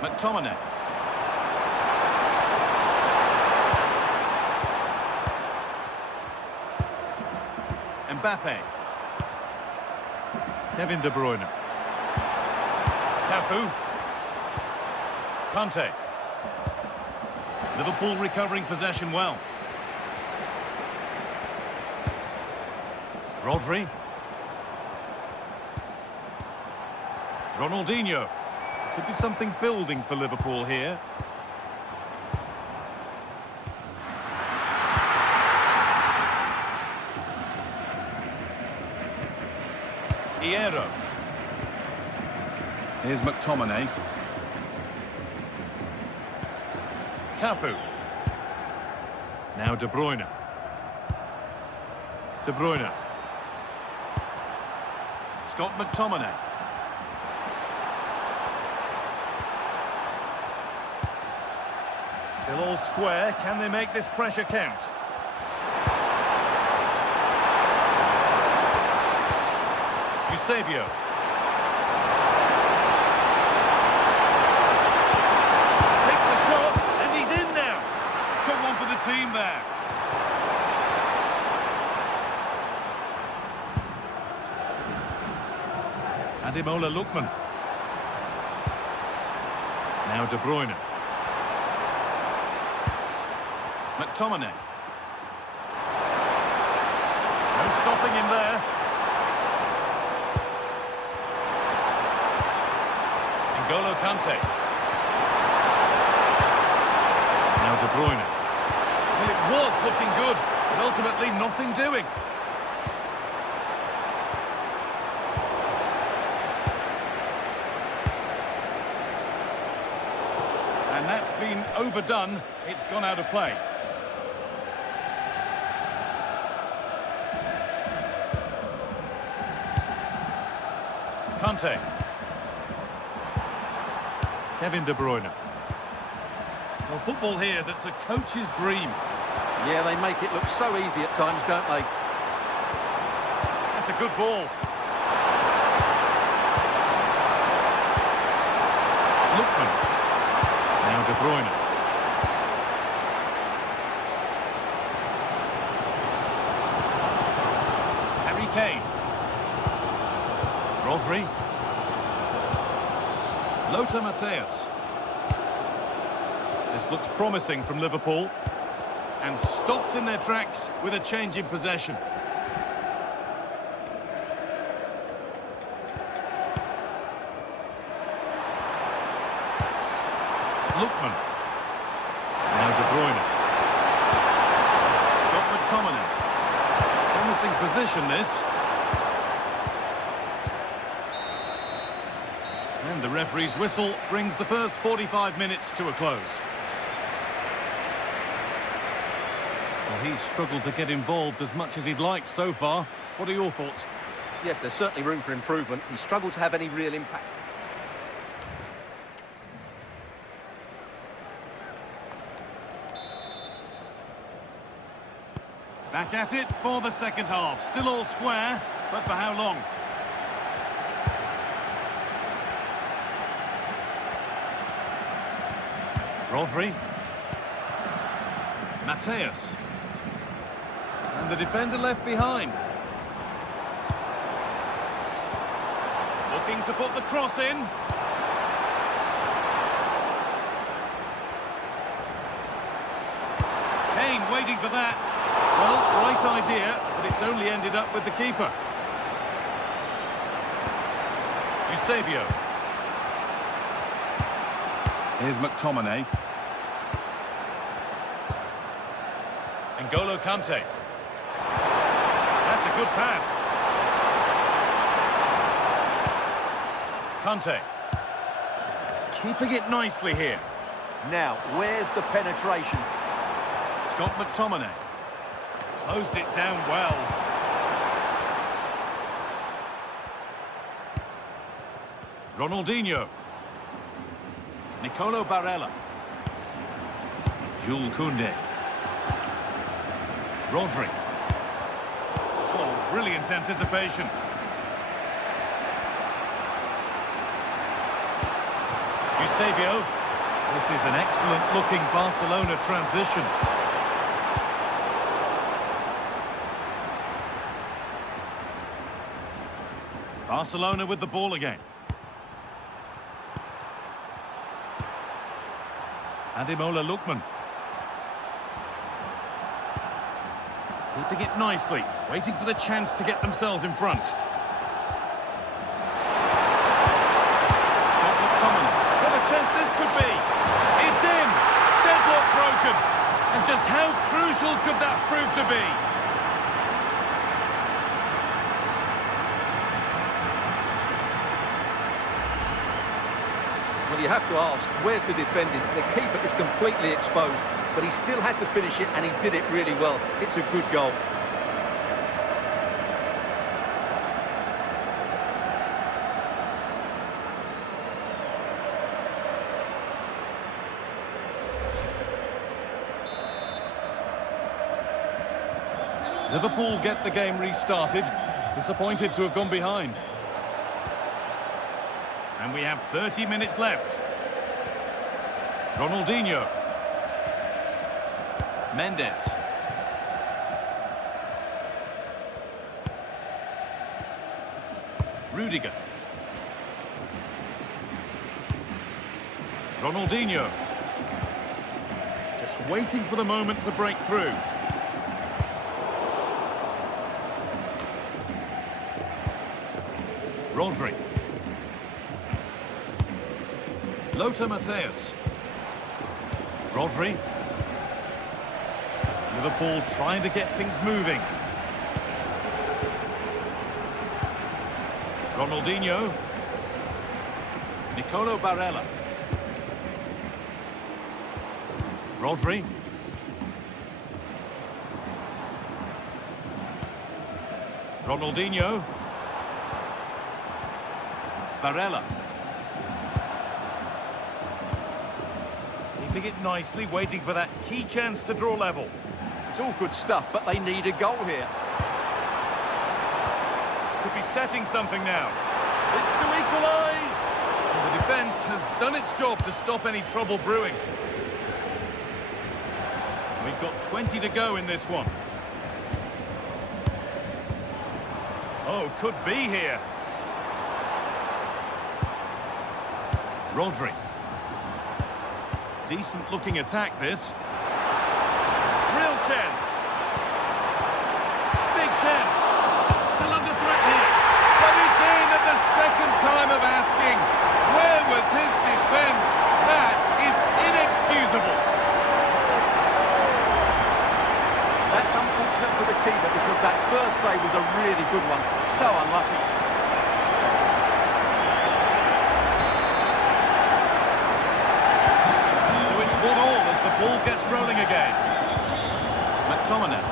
McTominay. Mbappe. Kevin De Bruyne. Cafu. Kante. Liverpool recovering possession well. Rodri. Ronaldinho. Could be something building for Liverpool here. Hierro. Here's McTominay. Cafu. Now De Bruyne. De Bruyne. Scott McTominay. Still all square. Can they make this pressure count? Eusebio. Takes the shot, and he's in now. Someone for the team there. Ademola Lookman. Now De Bruyne. McTominay. No stopping him there. N'Golo Kante. Now De Bruyne. Well, it was looking good, but ultimately nothing doing. And that's been overdone. It's gone out of play. Kante. Kevin De Bruyne. Well, football here, that's a coach's dream. Yeah, they make it look so easy at times, don't they? That's a good ball. Lookman. Now De Bruyne. Harry Kane. Rodri. Lothar Matthäus. This looks promising from Liverpool. And stopped in their tracks with a change in possession. Lookman. Now De Bruyne. Scott McTominay. Promising position, this. And the referee's whistle brings the first 45 minutes to a close. Well, he's struggled to get involved as much as he'd like so far. What are your thoughts? Yes, there's certainly room for improvement. He struggled to have any real impact. Back at it for the second half. Still all square, but for how long? Rodri. Matthäus. And the defender left behind. Looking to put the cross in. Kane waiting for that. Well, right idea, but it's only ended up with the keeper. Eusebio. Here's McTominay. N'Golo Kante. That's a good pass. Kante. Keeping it nicely here. Now, where's the penetration? Scott McTominay. Closed it down well. Ronaldinho. Nicolo Barella. Jules Koundé. Rodri. Oh, brilliant anticipation. Eusebio. This is an excellent-looking Barcelona transition. Barcelona with the ball again. Ademola Lookman. Keeping it nicely, waiting for the chance to get themselves in front. Scott McTominay. What a chance this could be. It's in. Deadlock broken. And just how crucial could that prove to be? Well, you have to ask, where's the defending? The keeper is completely exposed, but he still had to finish it, and he did it really well. It's a good goal. Liverpool get the game restarted. Disappointed to have gone behind. And we have 30 minutes left. Ronaldinho. Mendes. Rudiger. Ronaldinho. Just waiting for the moment to break through. Rodri. Lothar Matthäus. Rodri. Liverpool trying to get things moving. Ronaldinho. Nicolo Barella. Rodri. Ronaldinho. Barella. Keeping it nicely, waiting for that key chance to draw level. It's all good stuff, but they need a goal here. Could be setting something now. It's to equalise. And the defence has done its job to stop any trouble brewing. We've got 20 to go in this one. Oh, could be here. Rodri. Decent looking attack this. Real chance. Big chance. Still under threat here. But it's in at the second time of asking. Where was his defence? That is inexcusable. That's unfortunate for the keeper because that first save was a really good one. So unlucky. So it's 1-1 as the ball gets rolling again. McTominay.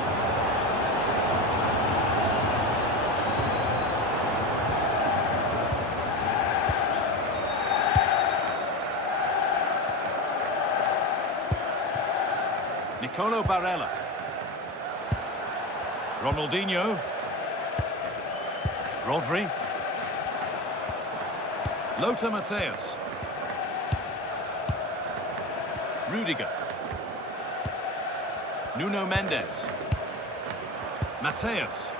Nicolo Barella. Ronaldinho. Rodri. Lothar Matthäus. Rudiger. Nuno Mendes. Matthäus.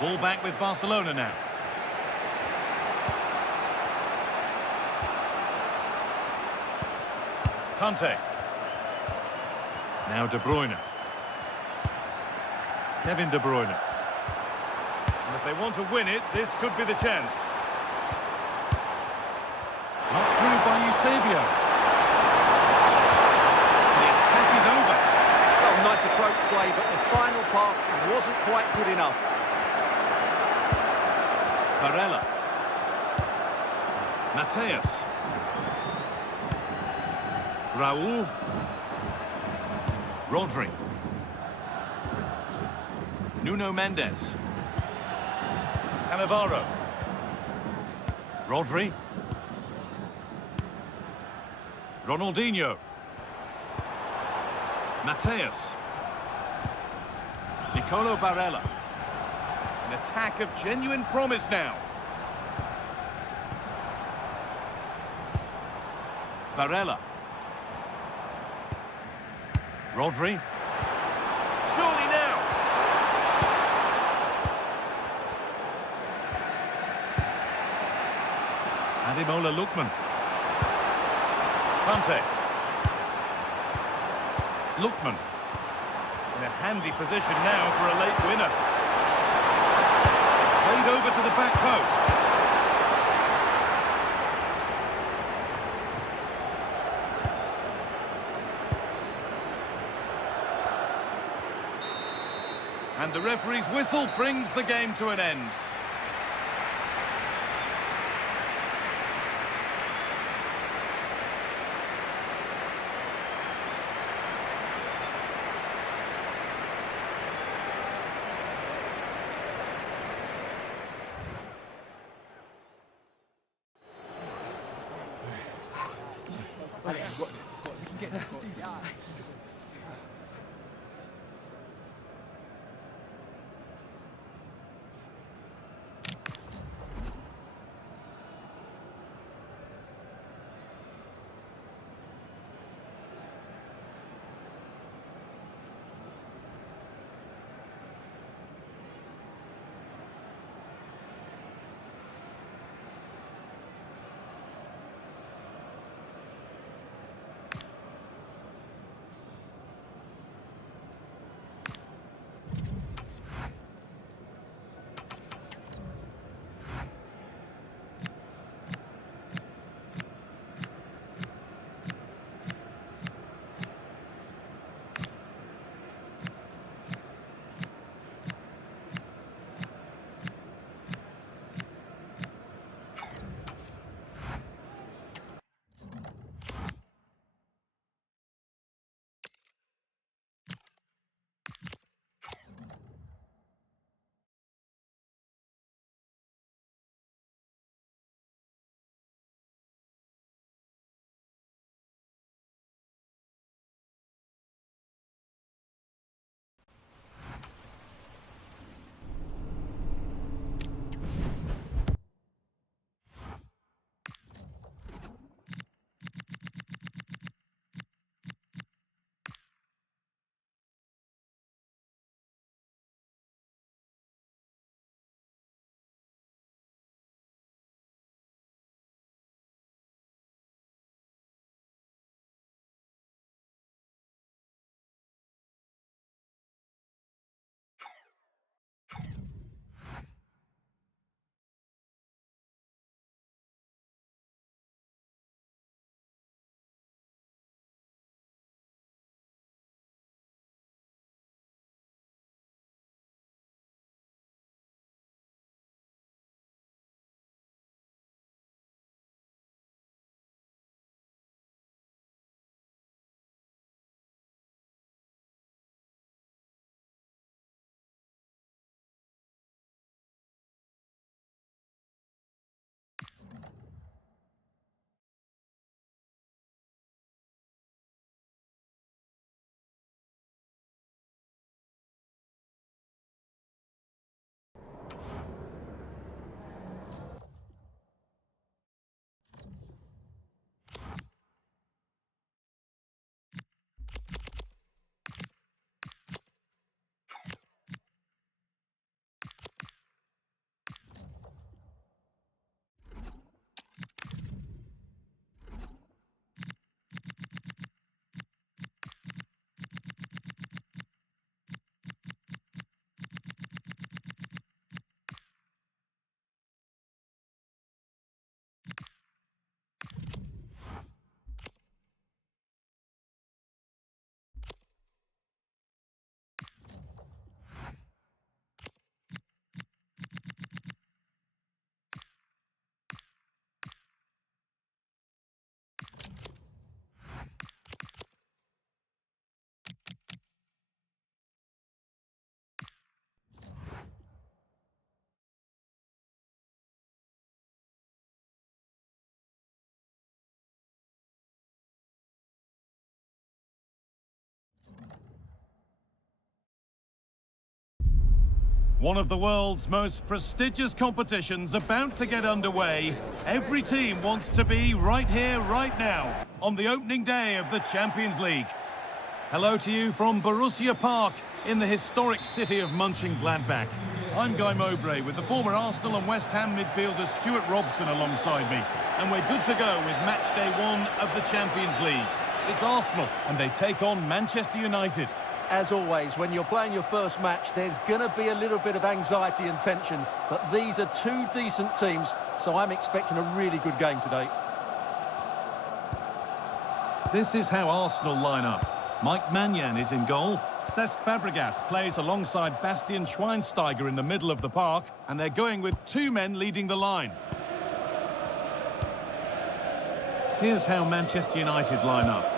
Ball back with Barcelona now. Kante. Now De Bruyne. Kevin De Bruyne. And if they want to win it, this could be the chance. Not through by Eusebio. The attack is over. Well, nice approach play, but the final pass wasn't quite good enough. Barella. Matthäus. Raul. Rodri. Nuno Mendes. Cannavaro. Rodri. Ronaldinho. Matthäus. Nicolo Barella. An attack of genuine promise now. Barella. Rodri. Surely now. Ademola Lookman. Kante. Lookman. In a handy position now for a late winner. Played over to the back post. And the referee's whistle brings the game to an end. One of the world's most prestigious competitions about to get underway. Every team wants to be right here, right now, on the opening day of the Champions League. Hello to you from Borussia Park in the historic city of Mönchengladbach. I'm Guy Mowbray with the former Arsenal and West Ham midfielder Stuart Robson alongside me. And we're good to go with match day 1 of the Champions League. It's Arsenal and they take on Manchester United. As always, when you're playing your first match, there's going to be a little bit of anxiety and tension. But these are two decent teams, so I'm expecting a really good game today. This is how Arsenal line up. Mike Maignan is in goal. Cesc Fabregas plays alongside Bastian Schweinsteiger in the middle of the park. And they're going with 2 men leading the line. Here's how Manchester United line up.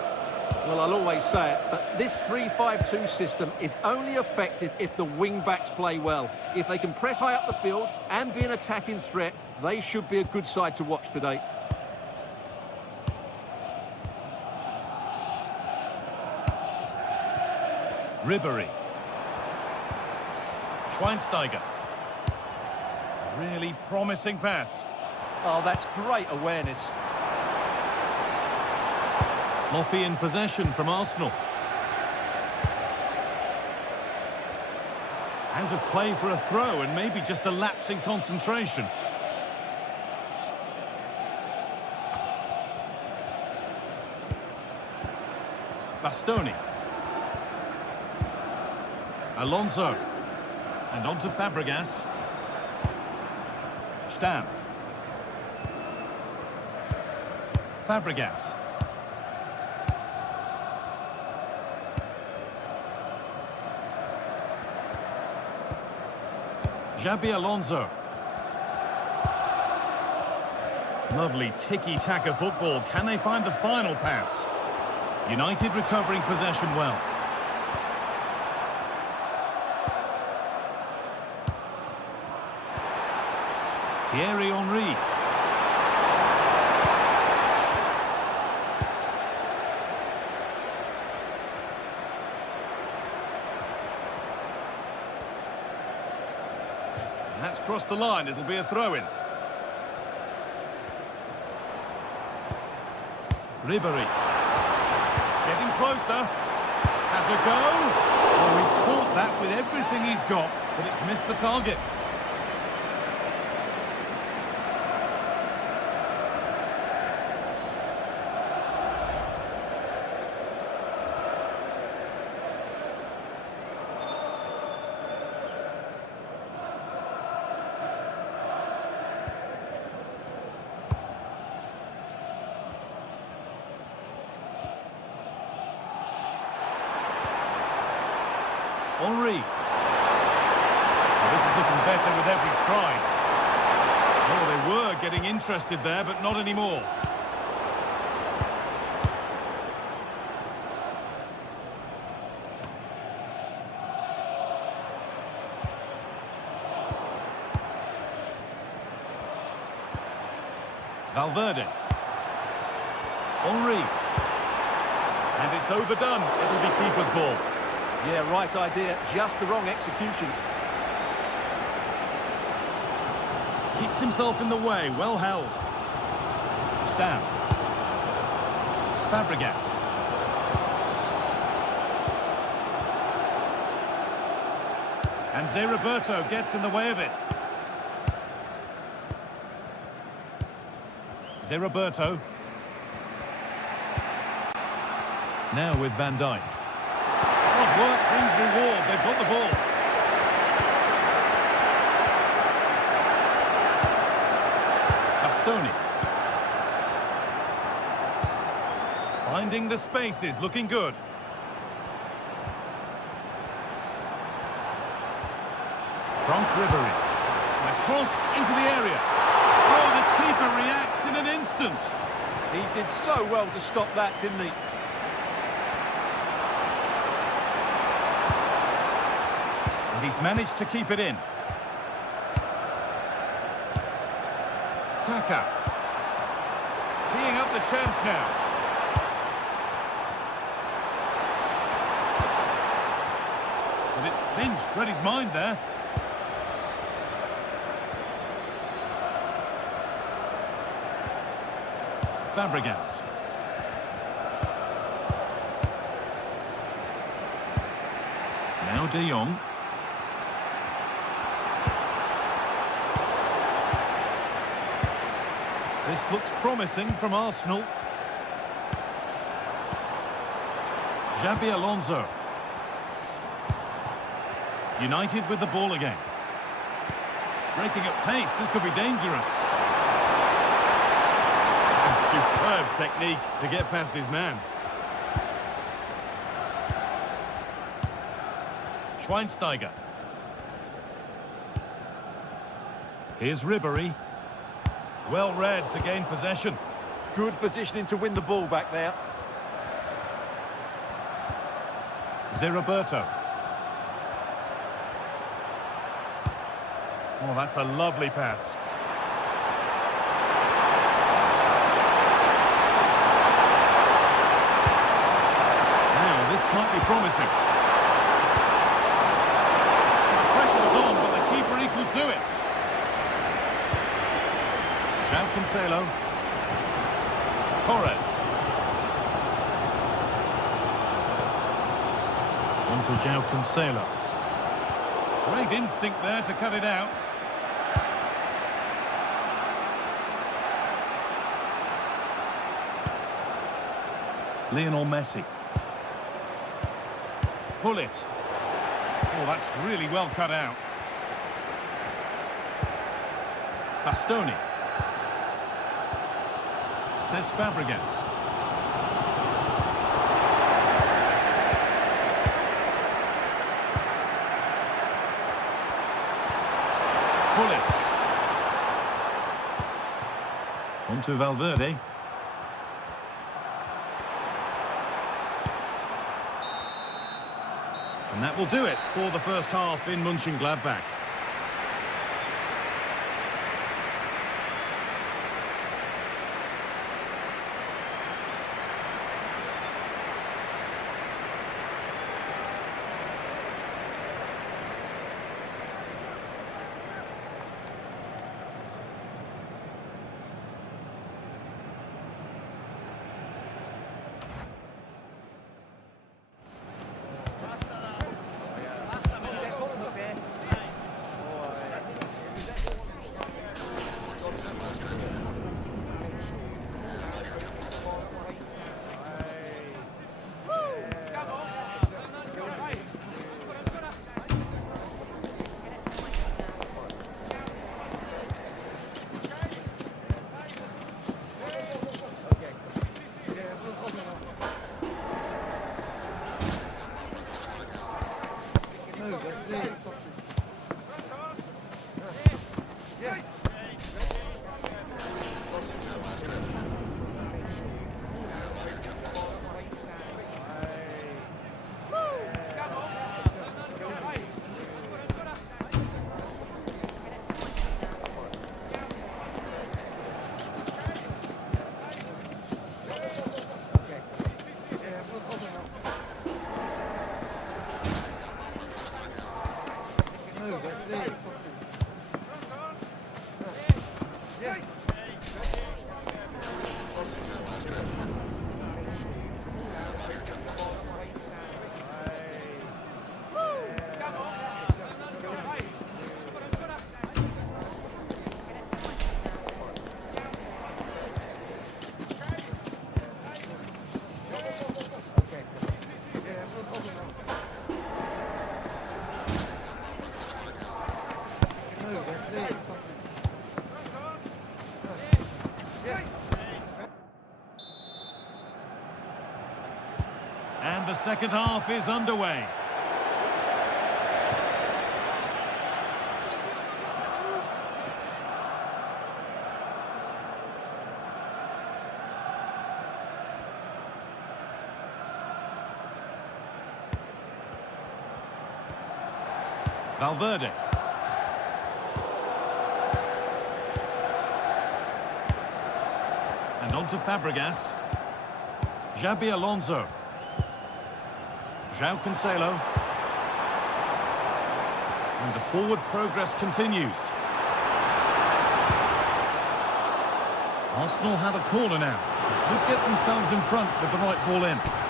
Well, I'll always say it, but this 3-5-2 system is only effective if the wing-backs play well. If they can press high up the field and be an attacking threat, they should be a good side to watch today. Ribery. Schweinsteiger. Really promising pass. Oh, that's great awareness. Sloppy in possession from Arsenal. Out of play for a throw and maybe just a lapse in concentration. Bastoni. Alonso. And on to Fabregas. Stam. Fabregas. Xabi Alonso. Lovely tiki-taka football. Can they find the final pass? United recovering possession well. Thierry Henry. That's crossed the line. It'll be a throw-in. Ribery. Getting closer. Has a go. Oh, he caught that with everything he's got, but it's missed the target. Henry. Well, this is looking better with every stride. Oh, they were getting interested there, but not anymore. Valverde. Henry. And it's overdone. It'll be keeper's ball. Yeah, right idea, just the wrong execution. Keeps himself in the way, well held. Stam. Fabregas. And Zé Roberto gets in the way of it. Zé Roberto. Now with Van Dijk. Hard work brings reward. They've got the ball. Bastoni. Finding the spaces, looking good. Frank Ribery. And a cross into the area. Oh, the keeper reacts in an instant. He did so well to stop that, didn't he? And he's managed to keep it in. Kaka. Teeing up the chance now. And it's pinched, read his mind there. Fabregas. Now De Jong. This looks promising from Arsenal. Xabi Alonso. United with the ball again. Breaking at pace, this could be dangerous. And superb technique to get past his man. Schweinsteiger. Here's Ribéry. Well read to gain possession. Good positioning to win the ball back there. Roberto. Oh, that's a lovely pass. Now, this might be promising. The pressure was on, but the keeper equal to it. João Cancelo. Torres. On to João Cancelo. Great instinct there to cut it out. Lionel Messi. Pull it. Oh, that's really well cut out. Bastoni. Says Fabregas. Pull it. On to Valverde. And that will do it for the first half in Mönchengladbach. And the second half is underway. Valverde. And on to Fabregas. Xabi Alonso. João Cancelo. And the forward progress continues. Arsenal have a corner now. They could get themselves in front with the right ball in.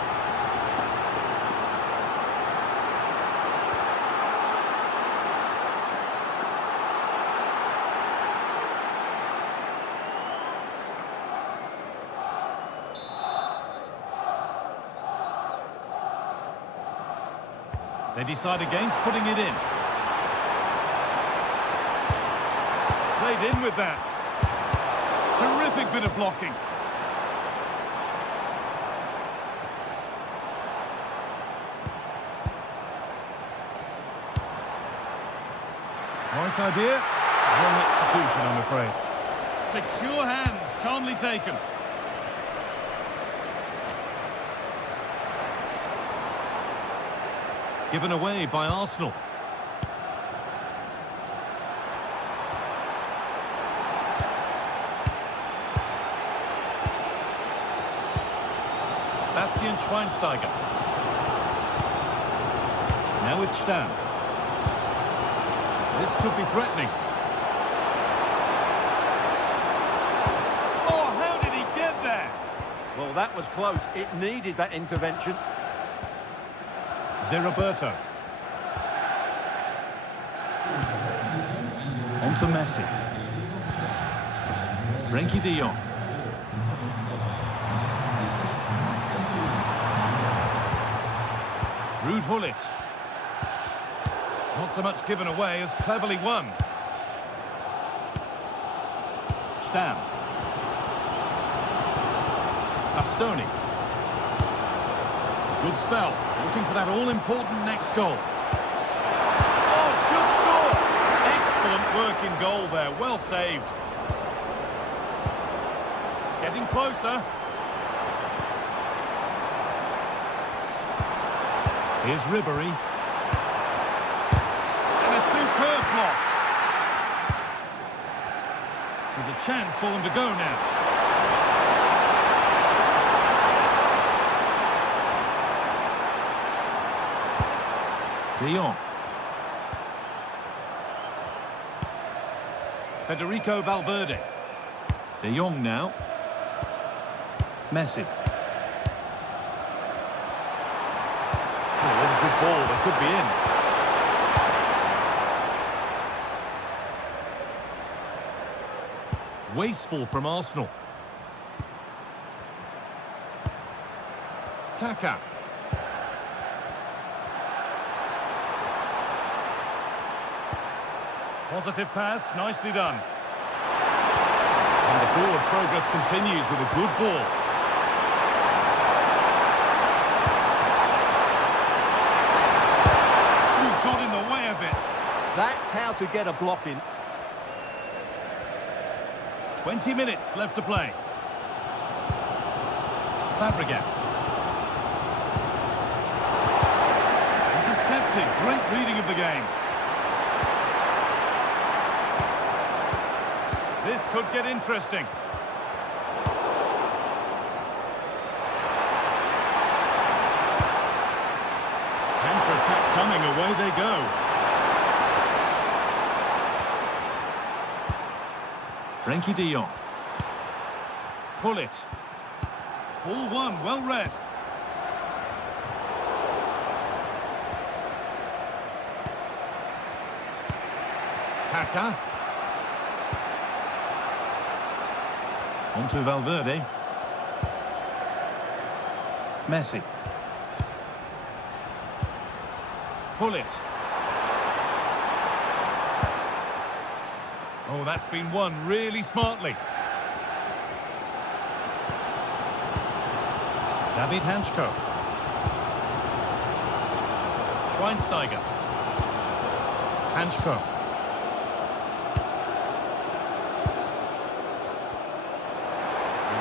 They decide against putting it in. Played in with that. Terrific bit of blocking. Right idea. Wrong execution, I'm afraid. Secure hands, calmly taken. Given away by Arsenal. Bastian Schweinsteiger. Now with Stam. This could be threatening. Oh, how did he get there? Well, that was close. It needed that intervention. Roberto. On to Messi. Frenkie de Jong. Ruud Gullit. Not so much given away as cleverly won. Stam. Bastoni. Good spell. Looking for that all-important next goal. Oh, should score! Excellent work in goal there. Well saved. Getting closer. Here's Ribéry. And a superb block. There's a chance for them to go now. De Jong. Federico Valverde. De Jong now. Messi. Oh, what a good ball. They could be in. Wasteful from Arsenal. Kaká. Positive pass, nicely done. And the forward progress continues with a good ball. Ooh, got in the way of it. That's how to get a block in. 20 minutes left to play. Fabregas. Intercepted, great reading of the game. This could get interesting. Counter-attack coming, away they go. Frenkie de Jong. Gullit. Ball one, well read. Kaká. On to Valverde. Messi. Gullit. Oh, that's been won really smartly. David Hanchko. Schweinsteiger. Hanchko.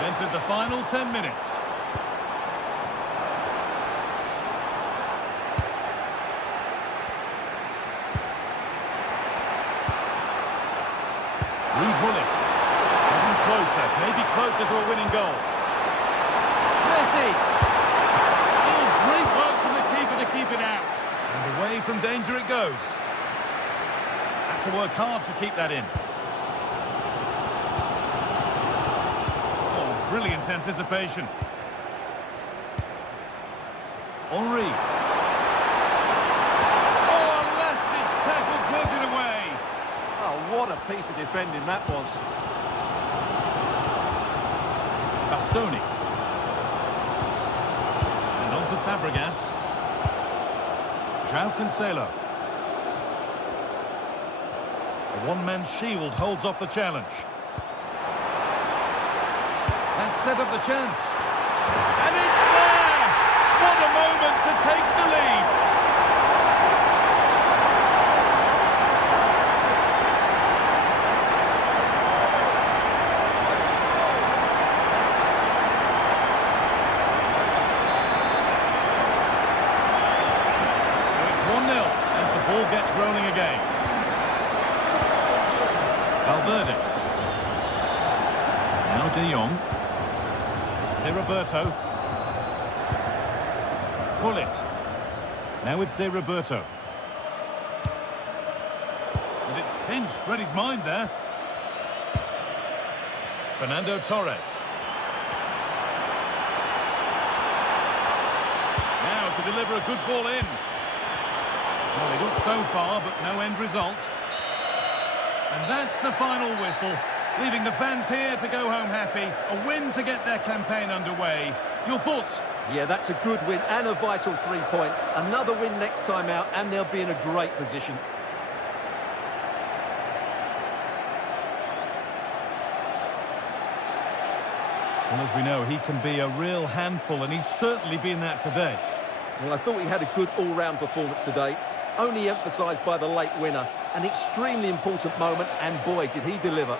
We've entered the final 10 minutes. closer to a winning goal. Messi! Oh, great work from the keeper to keep it out. And away from danger it goes. Had to work hard to keep that in. Oh, brilliant anticipation. Henry. Oh, a last-ditch tackle clears it away. Oh, what a piece of defending that was. Bastoni. And on to Fabregas. João Cancelo. A one-man shield holds off the challenge. That set up the chance. And it's there! What a moment to take the lead! So it's 1-0 as the ball gets rolling again. Valverde. Now De Jong. Zé Roberto. Pull it. Now it's Zé Roberto. And it's pinched, read his mind there. Fernando Torres. Now to deliver a good ball in. Well, they got so far, but no end result. And that's the final whistle, leaving the fans here to go home happy. A win to get their campaign underway. Your thoughts? Yeah, that's a good win and a vital 3 points. Another win next time out and they'll be in a great position. Well, as we know, he can be a real handful, and he's certainly been that today. Well, I thought he had a good all-round performance today. Only emphasised by the late winner. An extremely important moment, and boy, did he deliver.